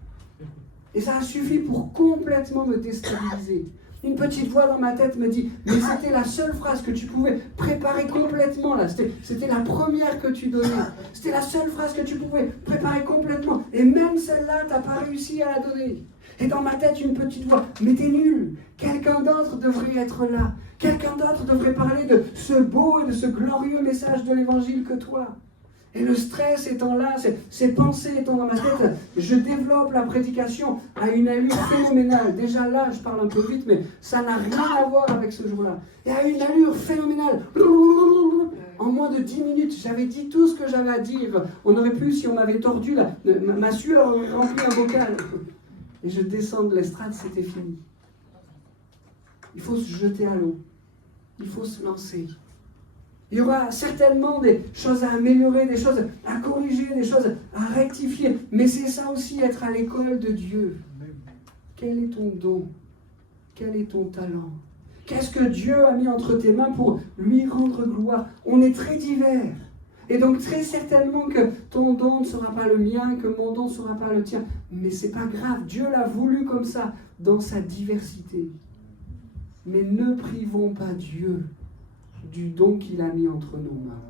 Et ça a suffi pour complètement me déstabiliser. Une petite voix dans ma tête me dit, mais c'était la seule phrase que tu pouvais préparer complètement là. C'était la première que tu donnais. C'était la seule phrase que tu pouvais préparer complètement. Et même celle-là, t'as pas réussi à la donner. Et dans ma tête, une petite voix, mais t'es nul. Quelqu'un d'autre devrait être là. Quelqu'un d'autre devrait parler de ce beau et de ce glorieux message de l'évangile que toi. Et le stress étant là, ces pensées étant dans ma tête, je développe la prédication à une allure phénoménale. Déjà là, je parle un peu vite, mais ça n'a rien à voir avec ce jour-là. Et à une allure phénoménale. En moins de 10 minutes, j'avais dit tout ce que j'avais à dire. On aurait pu, si on m'avait tordu, ma sueur aurait rempli un bocal. Et je descends de l'estrade, c'était fini. Il faut se jeter à l'eau. Il faut se lancer. Il y aura certainement des choses à améliorer, des choses à corriger, des choses à rectifier. Mais c'est ça aussi, être à l'école de Dieu. Quel est ton don? Quel est ton talent? Qu'est-ce que Dieu a mis entre tes mains pour lui rendre gloire? On est très divers. Et donc très certainement que ton don ne sera pas le mien, que mon don ne sera pas le tien. Mais c'est pas grave, Dieu l'a voulu comme ça, dans sa diversité. Mais ne privons pas Dieu du don qu'il a mis entre nos mains.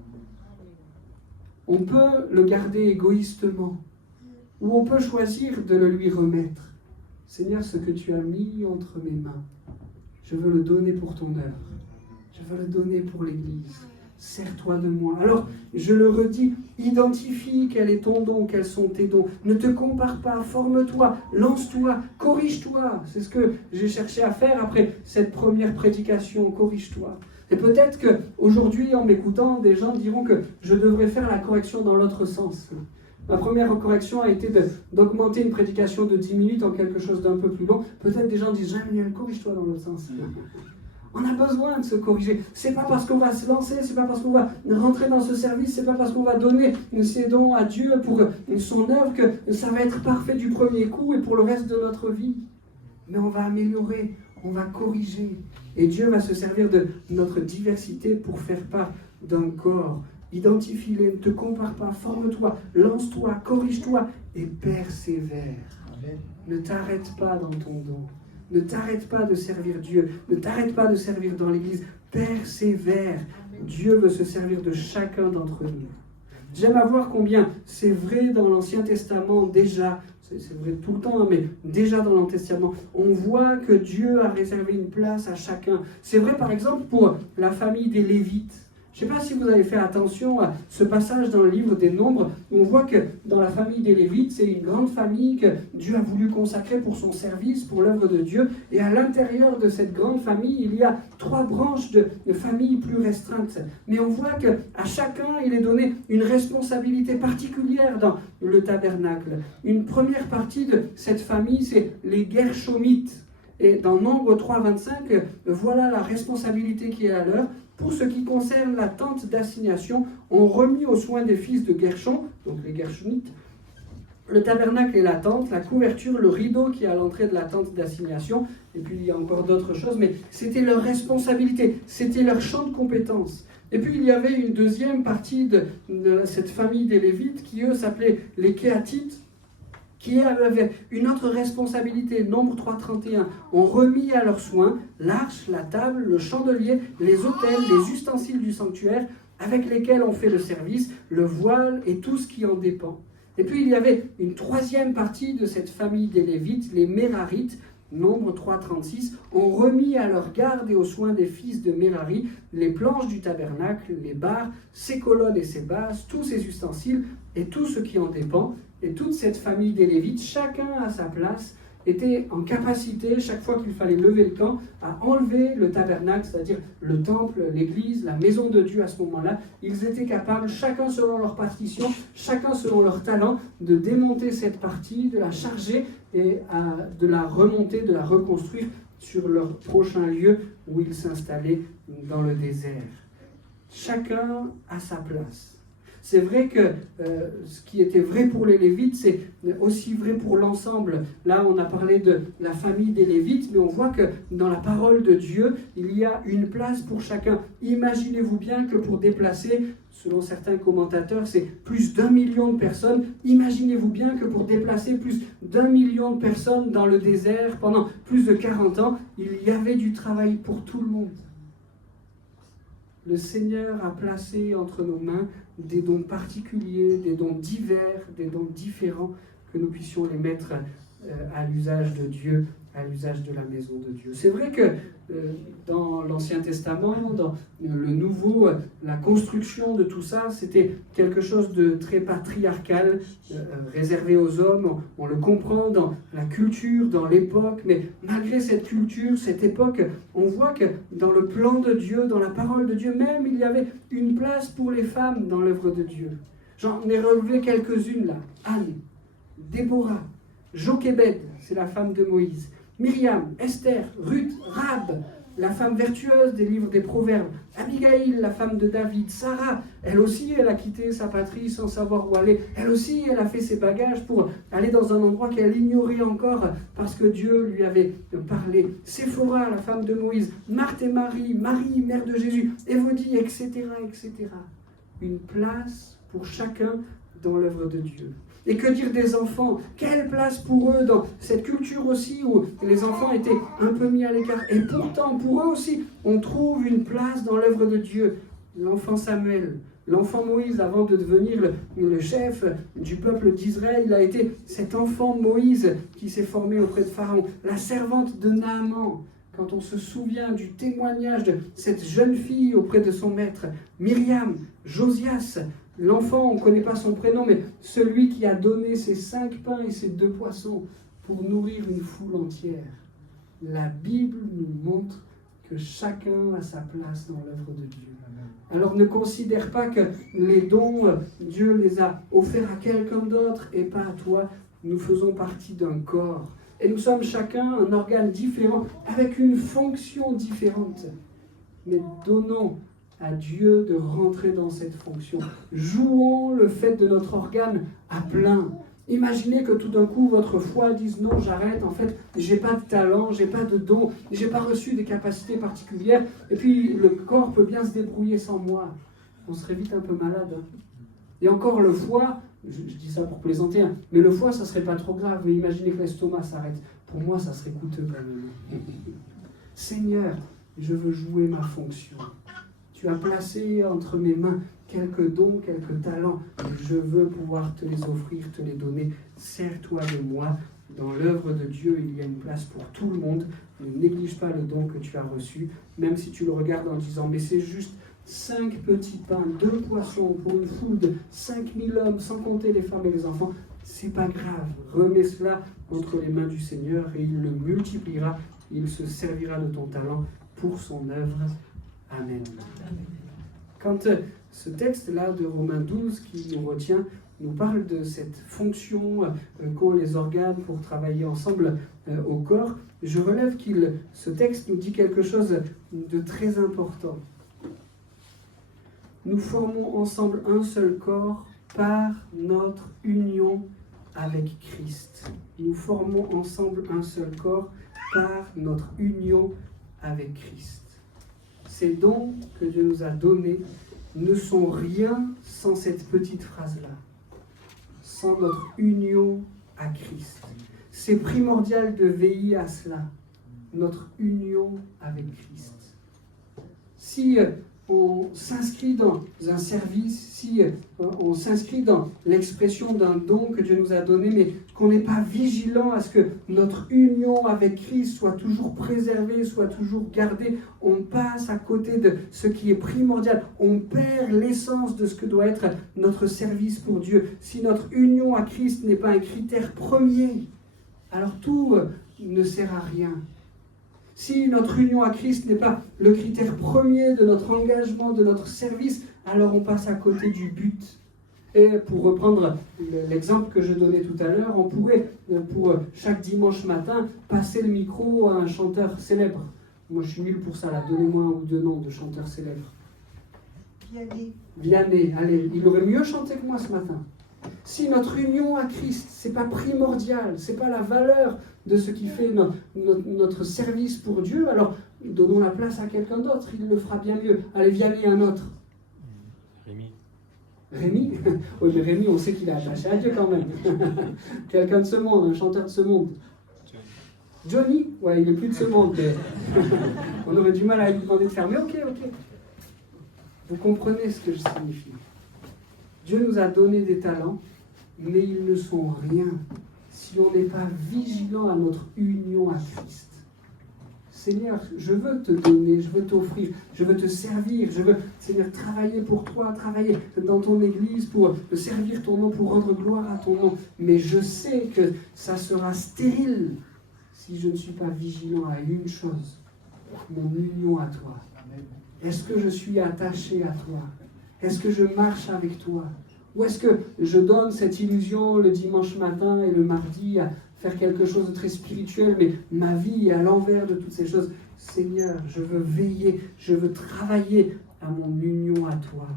On peut le garder égoïstement, ou on peut choisir de le lui remettre. Seigneur, ce que tu as mis entre mes mains, je veux le donner pour ton œuvre. Je veux le donner pour l'Église. Sers-toi de moi. Alors, je le redis, identifie quel est ton don, quels sont tes dons. Ne te compare pas, forme-toi, lance-toi, corrige-toi. C'est ce que j'ai cherché à faire après cette première prédication, corrige-toi. Et peut-être qu'aujourd'hui, en m'écoutant, des gens diront que je devrais faire la correction dans l'autre sens. Ma première correction a été d'augmenter une prédication de 10 minutes en quelque chose d'un peu plus long. Peut-être des gens disent, Jean-Emmanuel, corrige-toi dans l'autre sens. On a besoin de se corriger. C'est pas parce qu'on va se lancer, c'est pas parce qu'on va rentrer dans ce service, c'est pas parce qu'on va donner ses dons à Dieu pour son œuvre que ça va être parfait du premier coup et pour le reste de notre vie. Mais on va améliorer, on va corriger. Et Dieu va se servir de notre diversité pour faire part d'un corps. Identifie-les, ne te compare pas, forme-toi, lance-toi, corrige-toi et persévère. Amen. Ne t'arrête pas dans ton don. Ne t'arrête pas de servir Dieu. Ne t'arrête pas de servir dans l'Église. Persévère. Dieu veut se servir de chacun d'entre nous. J'aime à voir combien c'est vrai dans l'Ancien Testament déjà. C'est vrai tout le temps, mais déjà dans l'Ancien Testament, on voit que Dieu a réservé une place à chacun. C'est vrai par exemple pour la famille des Lévites. Je ne sais pas si vous avez fait attention à ce passage dans le livre des Nombres, où on voit que dans la famille des Lévites, c'est une grande famille que Dieu a voulu consacrer pour son service, pour l'œuvre de Dieu. Et à l'intérieur de cette grande famille, il y a 3 branches de familles plus restreintes. Mais on voit qu'à chacun, il est donné une responsabilité particulière dans le tabernacle. Une première partie de cette famille, c'est les Gershonites. Et dans Nombre 3,25, voilà la responsabilité qui est à leur. Pour ce qui concerne la tente d'assignation, on remit aux soins des fils de Gershon, donc les Gershonites, le tabernacle et la tente, la couverture, le rideau qui est à l'entrée de la tente d'assignation, et puis il y a encore d'autres choses, mais c'était leur responsabilité, c'était leur champ de compétences. Et puis il y avait une deuxième partie de cette famille des Lévites qui, eux, s'appelaient les Kéatites, qui avaient une autre responsabilité. Nombre 3.31, ont remis à leurs soins l'arche, la table, le chandelier, les autels, les ustensiles du sanctuaire avec lesquels on fait le service, le voile et tout ce qui en dépend. Et puis il y avait une troisième partie de cette famille des Lévites, les Mérarites, Nombre 3.36, ont remis à leur garde et aux soins des fils de Mérari les planches du tabernacle, les barres, ses colonnes et ses bases, tous ses ustensiles et tout ce qui en dépend. Et toute cette famille des Lévites, chacun à sa place, était en capacité, chaque fois qu'il fallait lever le camp, à enlever le tabernacle, c'est-à-dire le temple, l'église, la maison de Dieu à ce moment-là. Ils étaient capables, chacun selon leur partition, chacun selon leur talent, de démonter cette partie, de la charger et de la remonter, de la reconstruire sur leur prochain lieu où ils s'installaient dans le désert. Chacun à sa place. C'est vrai que ce qui était vrai pour les Lévites, c'est aussi vrai pour l'ensemble. Là, on a parlé de la famille des Lévites, mais on voit que dans la parole de Dieu, il y a une place pour chacun. Imaginez-vous bien que pour déplacer, selon certains commentateurs, c'est plus d'1 million de personnes. Imaginez-vous bien que pour déplacer plus d'1 million de personnes dans le désert pendant plus de 40 ans, il y avait du travail pour tout le monde. Le Seigneur a placé entre nos mains des dons particuliers, des dons divers, des dons différents, que nous puissions les mettre à l'usage de Dieu, à l'usage de la maison de Dieu. C'est vrai que dans l'Ancien Testament, dans le Nouveau, la construction de tout ça, c'était quelque chose de très patriarcal, réservé aux hommes. On le comprend dans la culture, dans l'époque, mais malgré cette culture, cette époque, on voit que dans le plan de Dieu, dans la parole de Dieu même, il y avait une place pour les femmes dans l'œuvre de Dieu. J'en ai relevé quelques-unes là. Anne, Déborah, Jochébed, c'est la femme de Moïse, Myriam, Esther, Ruth, Rahab, la femme vertueuse des livres des Proverbes, Abigail, la femme de David, Sarah, elle aussi, elle a quitté sa patrie sans savoir où aller. Elle aussi, elle a fait ses bagages pour aller dans un endroit qu'elle ignorait encore parce que Dieu lui avait parlé. Séphora, la femme de Moïse, Marthe et Marie, Marie, mère de Jésus, Évodie, etc., etc. Une place pour chacun dans l'œuvre de Dieu. Et que dire des enfants? Quelle place pour eux dans cette culture aussi où les enfants étaient un peu mis à l'écart? Et pourtant, pour eux aussi, on trouve une place dans l'œuvre de Dieu. L'enfant Samuel, l'enfant Moïse, avant de devenir le chef du peuple d'Israël, il a été cet enfant Moïse qui s'est formé auprès de Pharaon. La servante de Naaman, quand on se souvient du témoignage de cette jeune fille auprès de son maître. Myriam, Josias, l'enfant, on ne connaît pas son prénom, mais celui qui a donné ses 5 pains et ses 2 poissons pour nourrir une foule entière. La Bible nous montre que chacun a sa place dans l'œuvre de Dieu. Alors ne considère pas que les dons, Dieu les a offerts à quelqu'un d'autre et pas à toi. Nous faisons partie d'un corps. Et nous sommes chacun un organe différent, avec une fonction différente. Mais donnons à Dieu de rentrer dans cette fonction. Jouons le fait de notre organe à plein. Imaginez que tout d'un coup, votre foi dise non, j'arrête, en fait, j'ai pas de talent, j'ai pas de don, j'ai pas reçu des capacités particulières, et puis le corps peut bien se débrouiller sans moi. On serait vite un peu malade. Hein. Et encore le foie, je dis ça pour plaisanter, hein, mais le foie, ça serait pas trop grave, mais imaginez que l'estomac s'arrête. Pour moi, ça serait coûteux quand même. Seigneur, je veux jouer ma fonction. Tu as placé entre mes mains quelques dons, quelques talents. Je veux pouvoir te les offrir, te les donner. Sers-toi de moi. Dans l'œuvre de Dieu, il y a une place pour tout le monde. Ne néglige pas le don que tu as reçu, même si tu le regardes en disant « mais c'est juste 5 petits pains, 2 poissons pour une foule de 5000 hommes, sans compter les femmes et les enfants. » C'est pas grave. Remets cela entre les mains du Seigneur et il le multipliera. Il se servira de ton talent pour son œuvre. Amen. Quand ce texte-là de Romains 12 qui nous retient, nous parle de cette fonction qu'ont les organes pour travailler ensemble au corps, je relève ce texte nous dit quelque chose de très important. Nous formons ensemble un seul corps par notre union avec Christ. Nous formons ensemble un seul corps par notre union avec Christ. Ces dons que Dieu nous a donnés ne sont rien sans cette petite phrase-là, sans notre union à Christ. C'est primordial de veiller à cela, notre union avec Christ. Si on s'inscrit dans un service, si on s'inscrit dans l'expression d'un don que Dieu nous a donné, mais qu'on n'est pas vigilant à ce que notre union avec Christ soit toujours préservée, soit toujours gardée, on passe à côté de ce qui est primordial. On perd l'essence de ce que doit être notre service pour Dieu. Si notre union à Christ n'est pas un critère premier, alors tout ne sert à rien. Si notre union à Christ n'est pas le critère premier de notre engagement, de notre service, alors on passe à côté du but. Et pour reprendre l'exemple que je donnais tout à l'heure, on pourrait, pour chaque dimanche matin, passer le micro à un chanteur célèbre. Moi, je suis nul pour ça, là. Donnez-moi un ou deux noms de chanteurs célèbres. Vianney, allez, il aurait mieux chanté que moi ce matin. Si notre union à Christ, c'est pas primordial, c'est pas la valeur de ce qui fait notre service pour Dieu, alors donnons la place à quelqu'un d'autre, il le fera bien mieux. Allez, Vianney, un autre. Rémi Oui, mais Rémi, on sait qu'il est attaché à Dieu quand même. Quelqu'un de ce monde, un chanteur de ce monde. Johnny Ouais, il n'est plus de ce monde, mais on aurait du mal à lui demander de faire. Mais ok. Vous comprenez ce que je signifie. Dieu nous a donné des talents, mais ils ne sont rien si on n'est pas vigilant à notre union à Christ. Seigneur, je veux te donner, je veux t'offrir, je veux te servir, je veux, Seigneur, travailler pour toi, travailler dans ton église pour servir ton nom, pour rendre gloire à ton nom. Mais je sais que ça sera stérile si je ne suis pas vigilant à une chose, mon union à toi. Est-ce que je suis attaché à toi? Est-ce que je marche avec toi? Ou est-ce que je donne cette illusion le dimanche matin et le mardi à faire quelque chose de très spirituel, mais ma vie est à l'envers de toutes ces choses? Seigneur, je veux veiller, je veux travailler à mon union à toi.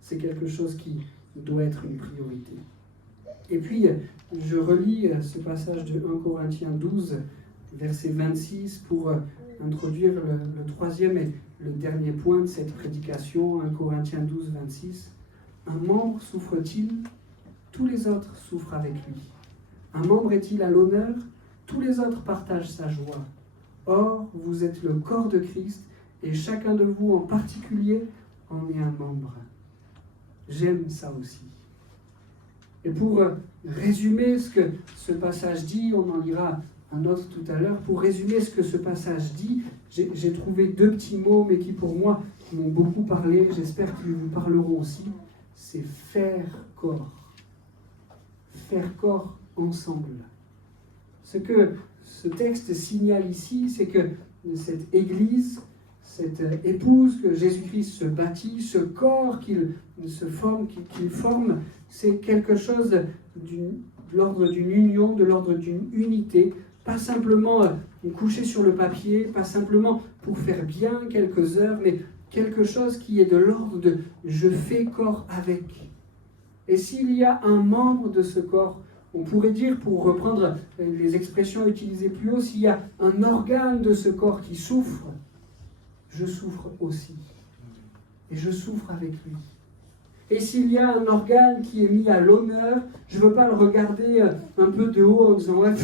C'est quelque chose qui doit être une priorité. Et puis, je relis ce passage de 1 Corinthiens 12, verset 26, pour introduire le troisième et le dernier point de cette prédication, 1 Corinthiens 12, 26. Un membre souffre-t-il? Tous les autres souffrent avec lui. Un membre est-il à l'honneur? Tous les autres partagent sa joie. Or, vous êtes le corps de Christ, et chacun de vous en particulier en est un membre. J'aime ça aussi. Et pour résumer ce que ce passage dit, on en lira un autre tout à l'heure, pour résumer ce que ce passage dit, j'ai trouvé deux petits mots, mais qui pour moi m'ont beaucoup parlé, j'espère qu'ils vous parleront aussi. C'est faire corps. Faire corps ensemble. Ce que ce texte signale ici, c'est que cette Église, cette épouse que Jésus-Christ se bâtit, ce corps qu'il forme, c'est quelque chose de l'ordre d'une union, de l'ordre d'une unité, pas simplement couché sur le papier, pas simplement pour faire bien quelques heures, mais quelque chose qui est de l'ordre de « je fais corps avec ». Et s'il y a un membre de ce corps, on pourrait dire, pour reprendre les expressions utilisées plus haut, s'il y a un organe de ce corps qui souffre, je souffre aussi. Et je souffre avec lui. Et s'il y a un organe qui est mis à l'honneur, je ne veux pas le regarder un peu de haut en disant « ouais,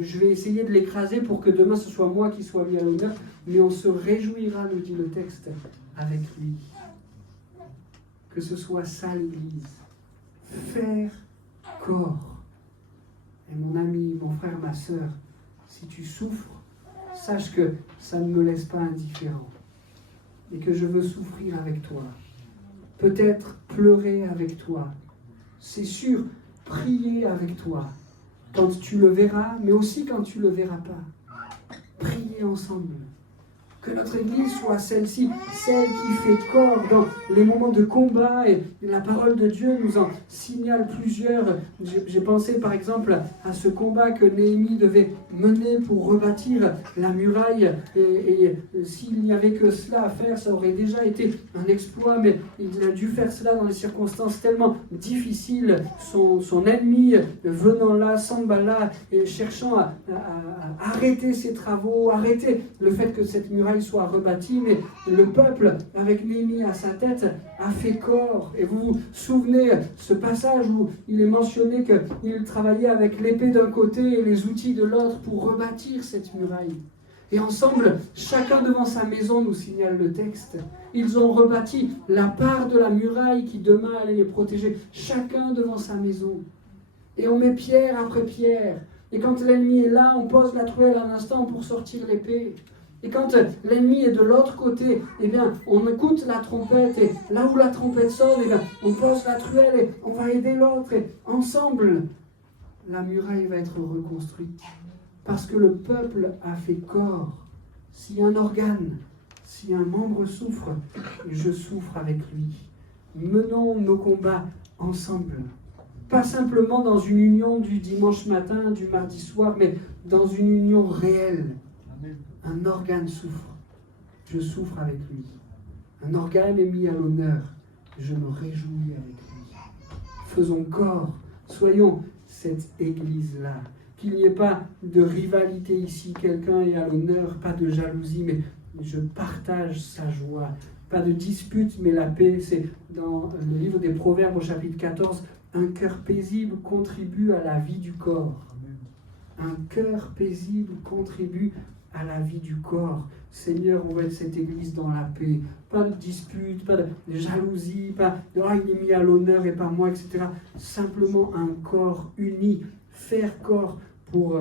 je vais essayer de l'écraser pour que demain ce soit moi qui sois mis à l'honneur », mais on se réjouira, nous dit le texte, avec lui. Que ce soit ça l'Église. Faire corps. Et mon ami, mon frère, ma sœur, si tu souffres, sache que ça ne me laisse pas indifférent. Et que je veux souffrir avec toi. Peut-être pleurer avec toi. C'est sûr, prier avec toi. Quand tu le verras, mais aussi quand tu ne le verras pas. Prier ensemble. Que notre Église soit celle-ci, celle qui fait corps dans les moments de combat, et la parole de Dieu nous en signale plusieurs. J'ai pensé par exemple à ce combat que Néhémie devait mener pour rebâtir la muraille, et s'il n'y avait que cela à faire, ça aurait déjà été un exploit, mais il a dû faire cela dans des circonstances tellement difficiles, son ennemi venant là, Sanballat, et cherchant à arrêter ses travaux, arrêter le fait que cette muraille soit rebâtie, mais le peuple, avec Néhémie à sa tête, a fait corps. Et vous vous souvenez ce passage où il est mentionné qu'il travaillait avec l'épée d'un côté et les outils de l'autre pour rebâtir cette muraille. Et ensemble, chacun devant sa maison, nous signale le texte, ils ont rebâti la part de la muraille qui demain allait les protéger, chacun devant sa maison. Et on met pierre après pierre. Et quand l'ennemi est là, on pose la truelle un instant pour sortir l'épée. Et quand l'ennemi est de l'autre côté, eh bien, on écoute la trompette, et là où la trompette sonne, eh bien, on pose la truelle et on va aider l'autre. Et ensemble, la muraille va être reconstruite. Parce que le peuple a fait corps. Si un organe, si un membre souffre, je souffre avec lui. Menons nos combats ensemble. Pas simplement dans une union du dimanche matin, du mardi soir, mais dans une union réelle. Un organe souffre, je souffre avec lui. Un organe est mis à l'honneur, je me réjouis avec lui. Faisons corps, soyons cette église-là. Qu'il n'y ait pas de rivalité ici, quelqu'un est à l'honneur, pas de jalousie, mais je partage sa joie. Pas de dispute, mais la paix. C'est dans le livre des Proverbes au chapitre 14, un cœur paisible contribue à la vie du corps. Un cœur paisible contribue à la vie du corps. Seigneur, on va être cette église dans la paix. Pas de dispute, pas de jalousie, pas de « ah, il est mis à l'honneur et pas moi », etc. Simplement un corps uni, faire corps pour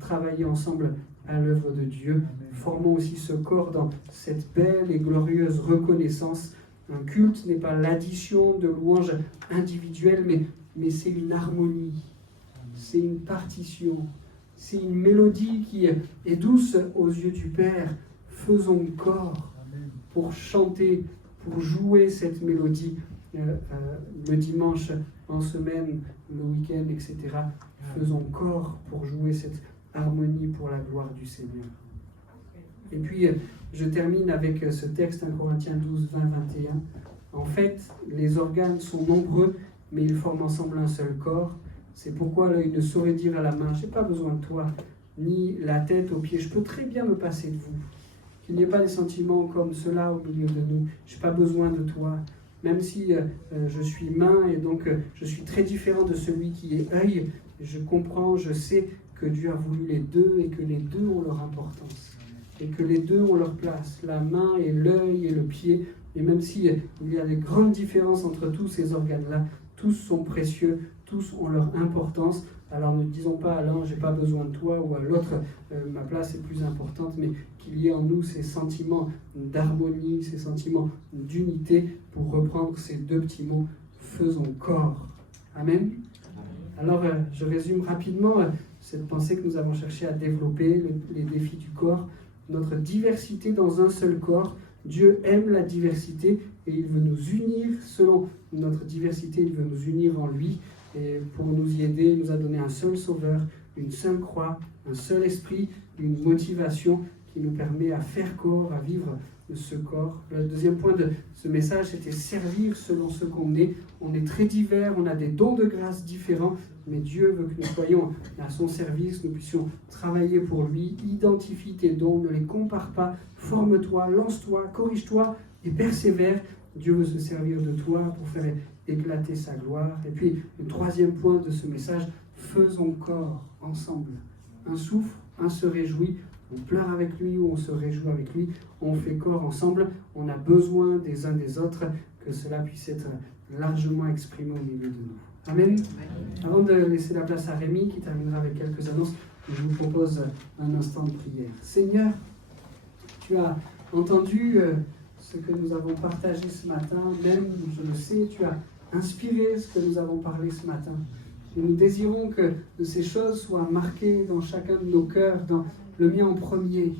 travailler ensemble à l'œuvre de Dieu. Formons aussi ce corps dans cette belle et glorieuse reconnaissance. Un culte n'est pas l'addition de louanges individuelles, mais c'est une harmonie, c'est une partition. C'est une mélodie qui est douce aux yeux du Père. Faisons corps pour chanter, pour jouer cette mélodie le dimanche, en semaine, le week-end, etc. Faisons corps pour jouer cette harmonie pour la gloire du Seigneur. Et puis, je termine avec ce texte, 1 Corinthiens 12, 20, 21. En fait, les organes sont nombreux, mais ils forment ensemble un seul corps. C'est pourquoi l'œil ne saurait dire à la main, je n'ai pas besoin de toi, ni la tête aux pieds, je peux très bien me passer de vous. Qu'il n'y ait pas des sentiments comme cela au milieu de nous, je n'ai pas besoin de toi. Même si je suis main et donc je suis très différent de celui qui est œil, je comprends, je sais que Dieu a voulu les deux et que les deux ont leur importance. Et que les deux ont leur place, la main et l'œil et le pied. Et même s'il y a des grandes différences entre tous ces organes-là, tous sont précieux, tous ont leur importance. Alors ne disons pas à l'un, j'ai pas besoin de toi, ou à l'autre, ma place est plus importante, mais qu'il y ait en nous ces sentiments d'harmonie, ces sentiments d'unité, pour reprendre ces deux petits mots, faisons corps. Amen. Alors je résume rapidement cette pensée que nous avons cherché à développer, les défis du corps, notre diversité dans un seul corps. Dieu aime la diversité et il veut nous unir selon notre diversité, il veut nous unir en lui. Et pour nous y aider, il nous a donné un seul sauveur, une seule croix, un seul esprit, une motivation qui nous permet à faire corps, à vivre de ce corps. Le deuxième point de ce message, c'était servir selon ce qu'on est. On est très divers, on a des dons de grâce différents, mais Dieu veut que nous soyons à son service, nous puissions travailler pour lui. Identifie tes dons, ne les compare pas, forme-toi, lance-toi, corrige-toi et persévère. Dieu veut se servir de toi pour faire éclater sa gloire. Et puis, le troisième point de ce message, faisons corps ensemble. Un souffle, un se réjouit, on pleure avec lui ou on se réjouit avec lui, on fait corps ensemble, on a besoin des uns des autres, que cela puisse être largement exprimé au milieu de nous. Amen. Avant de laisser la place à Rémi, qui terminera avec quelques annonces, je vous propose un instant de prière. Seigneur, tu as entendu ce que nous avons partagé ce matin, même, je le sais, tu as inspiré ce que nous avons parlé ce matin. Et nous désirons que ces choses soient marquées dans chacun de nos cœurs, dans le mien en premier.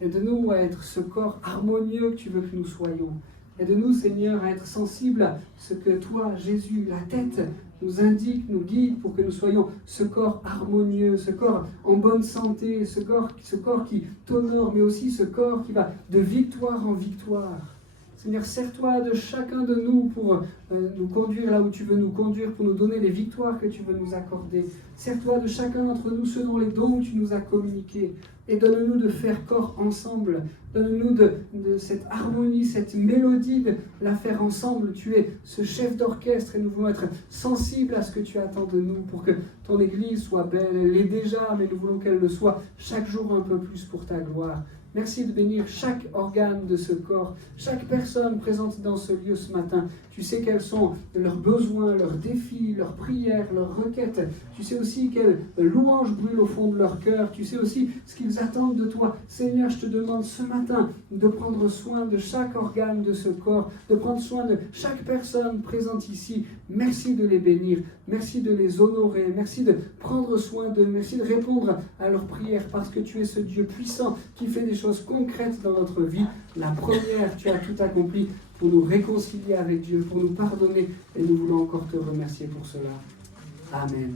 Aide-nous à être ce corps harmonieux que tu veux que nous soyons. Aide-nous, Seigneur, à être sensibles à ce que toi, Jésus, la tête, nous indique, nous guide pour que nous soyons ce corps harmonieux, ce corps en bonne santé, ce corps qui t'honore, mais aussi ce corps qui va de victoire en victoire. Seigneur, sers-toi de chacun de nous pour nous conduire là où tu veux nous conduire, pour nous donner les victoires que tu veux nous accorder. Sers-toi de chacun d'entre nous selon les dons que tu nous as communiqués. Et donne-nous de faire corps ensemble. Donne-nous de cette harmonie, cette mélodie, de la faire ensemble. Tu es ce chef d'orchestre et nous voulons être sensibles à ce que tu attends de nous pour que ton Église soit belle. Elle l'est déjà, mais nous voulons qu'elle le soit chaque jour un peu plus pour ta gloire. Merci de bénir chaque organe de ce corps, chaque personne présente dans ce lieu ce matin. Tu sais quels sont leurs besoins, leurs défis, leurs prières, leurs requêtes. Tu sais aussi quelles louanges brûlent au fond de leur cœur. Tu sais aussi ce qu'ils attendent de toi. Seigneur, je te demande ce matin de prendre soin de chaque organe de ce corps, de prendre soin de chaque personne présente ici. Merci de les bénir, merci de les honorer, merci de prendre soin d'eux, merci de répondre à leurs prières parce que tu es ce Dieu puissant qui fait des choses concrètes dans notre vie. La première, tu as tout accompli pour nous réconcilier avec Dieu, pour nous pardonner et nous voulons encore te remercier pour cela. Amen.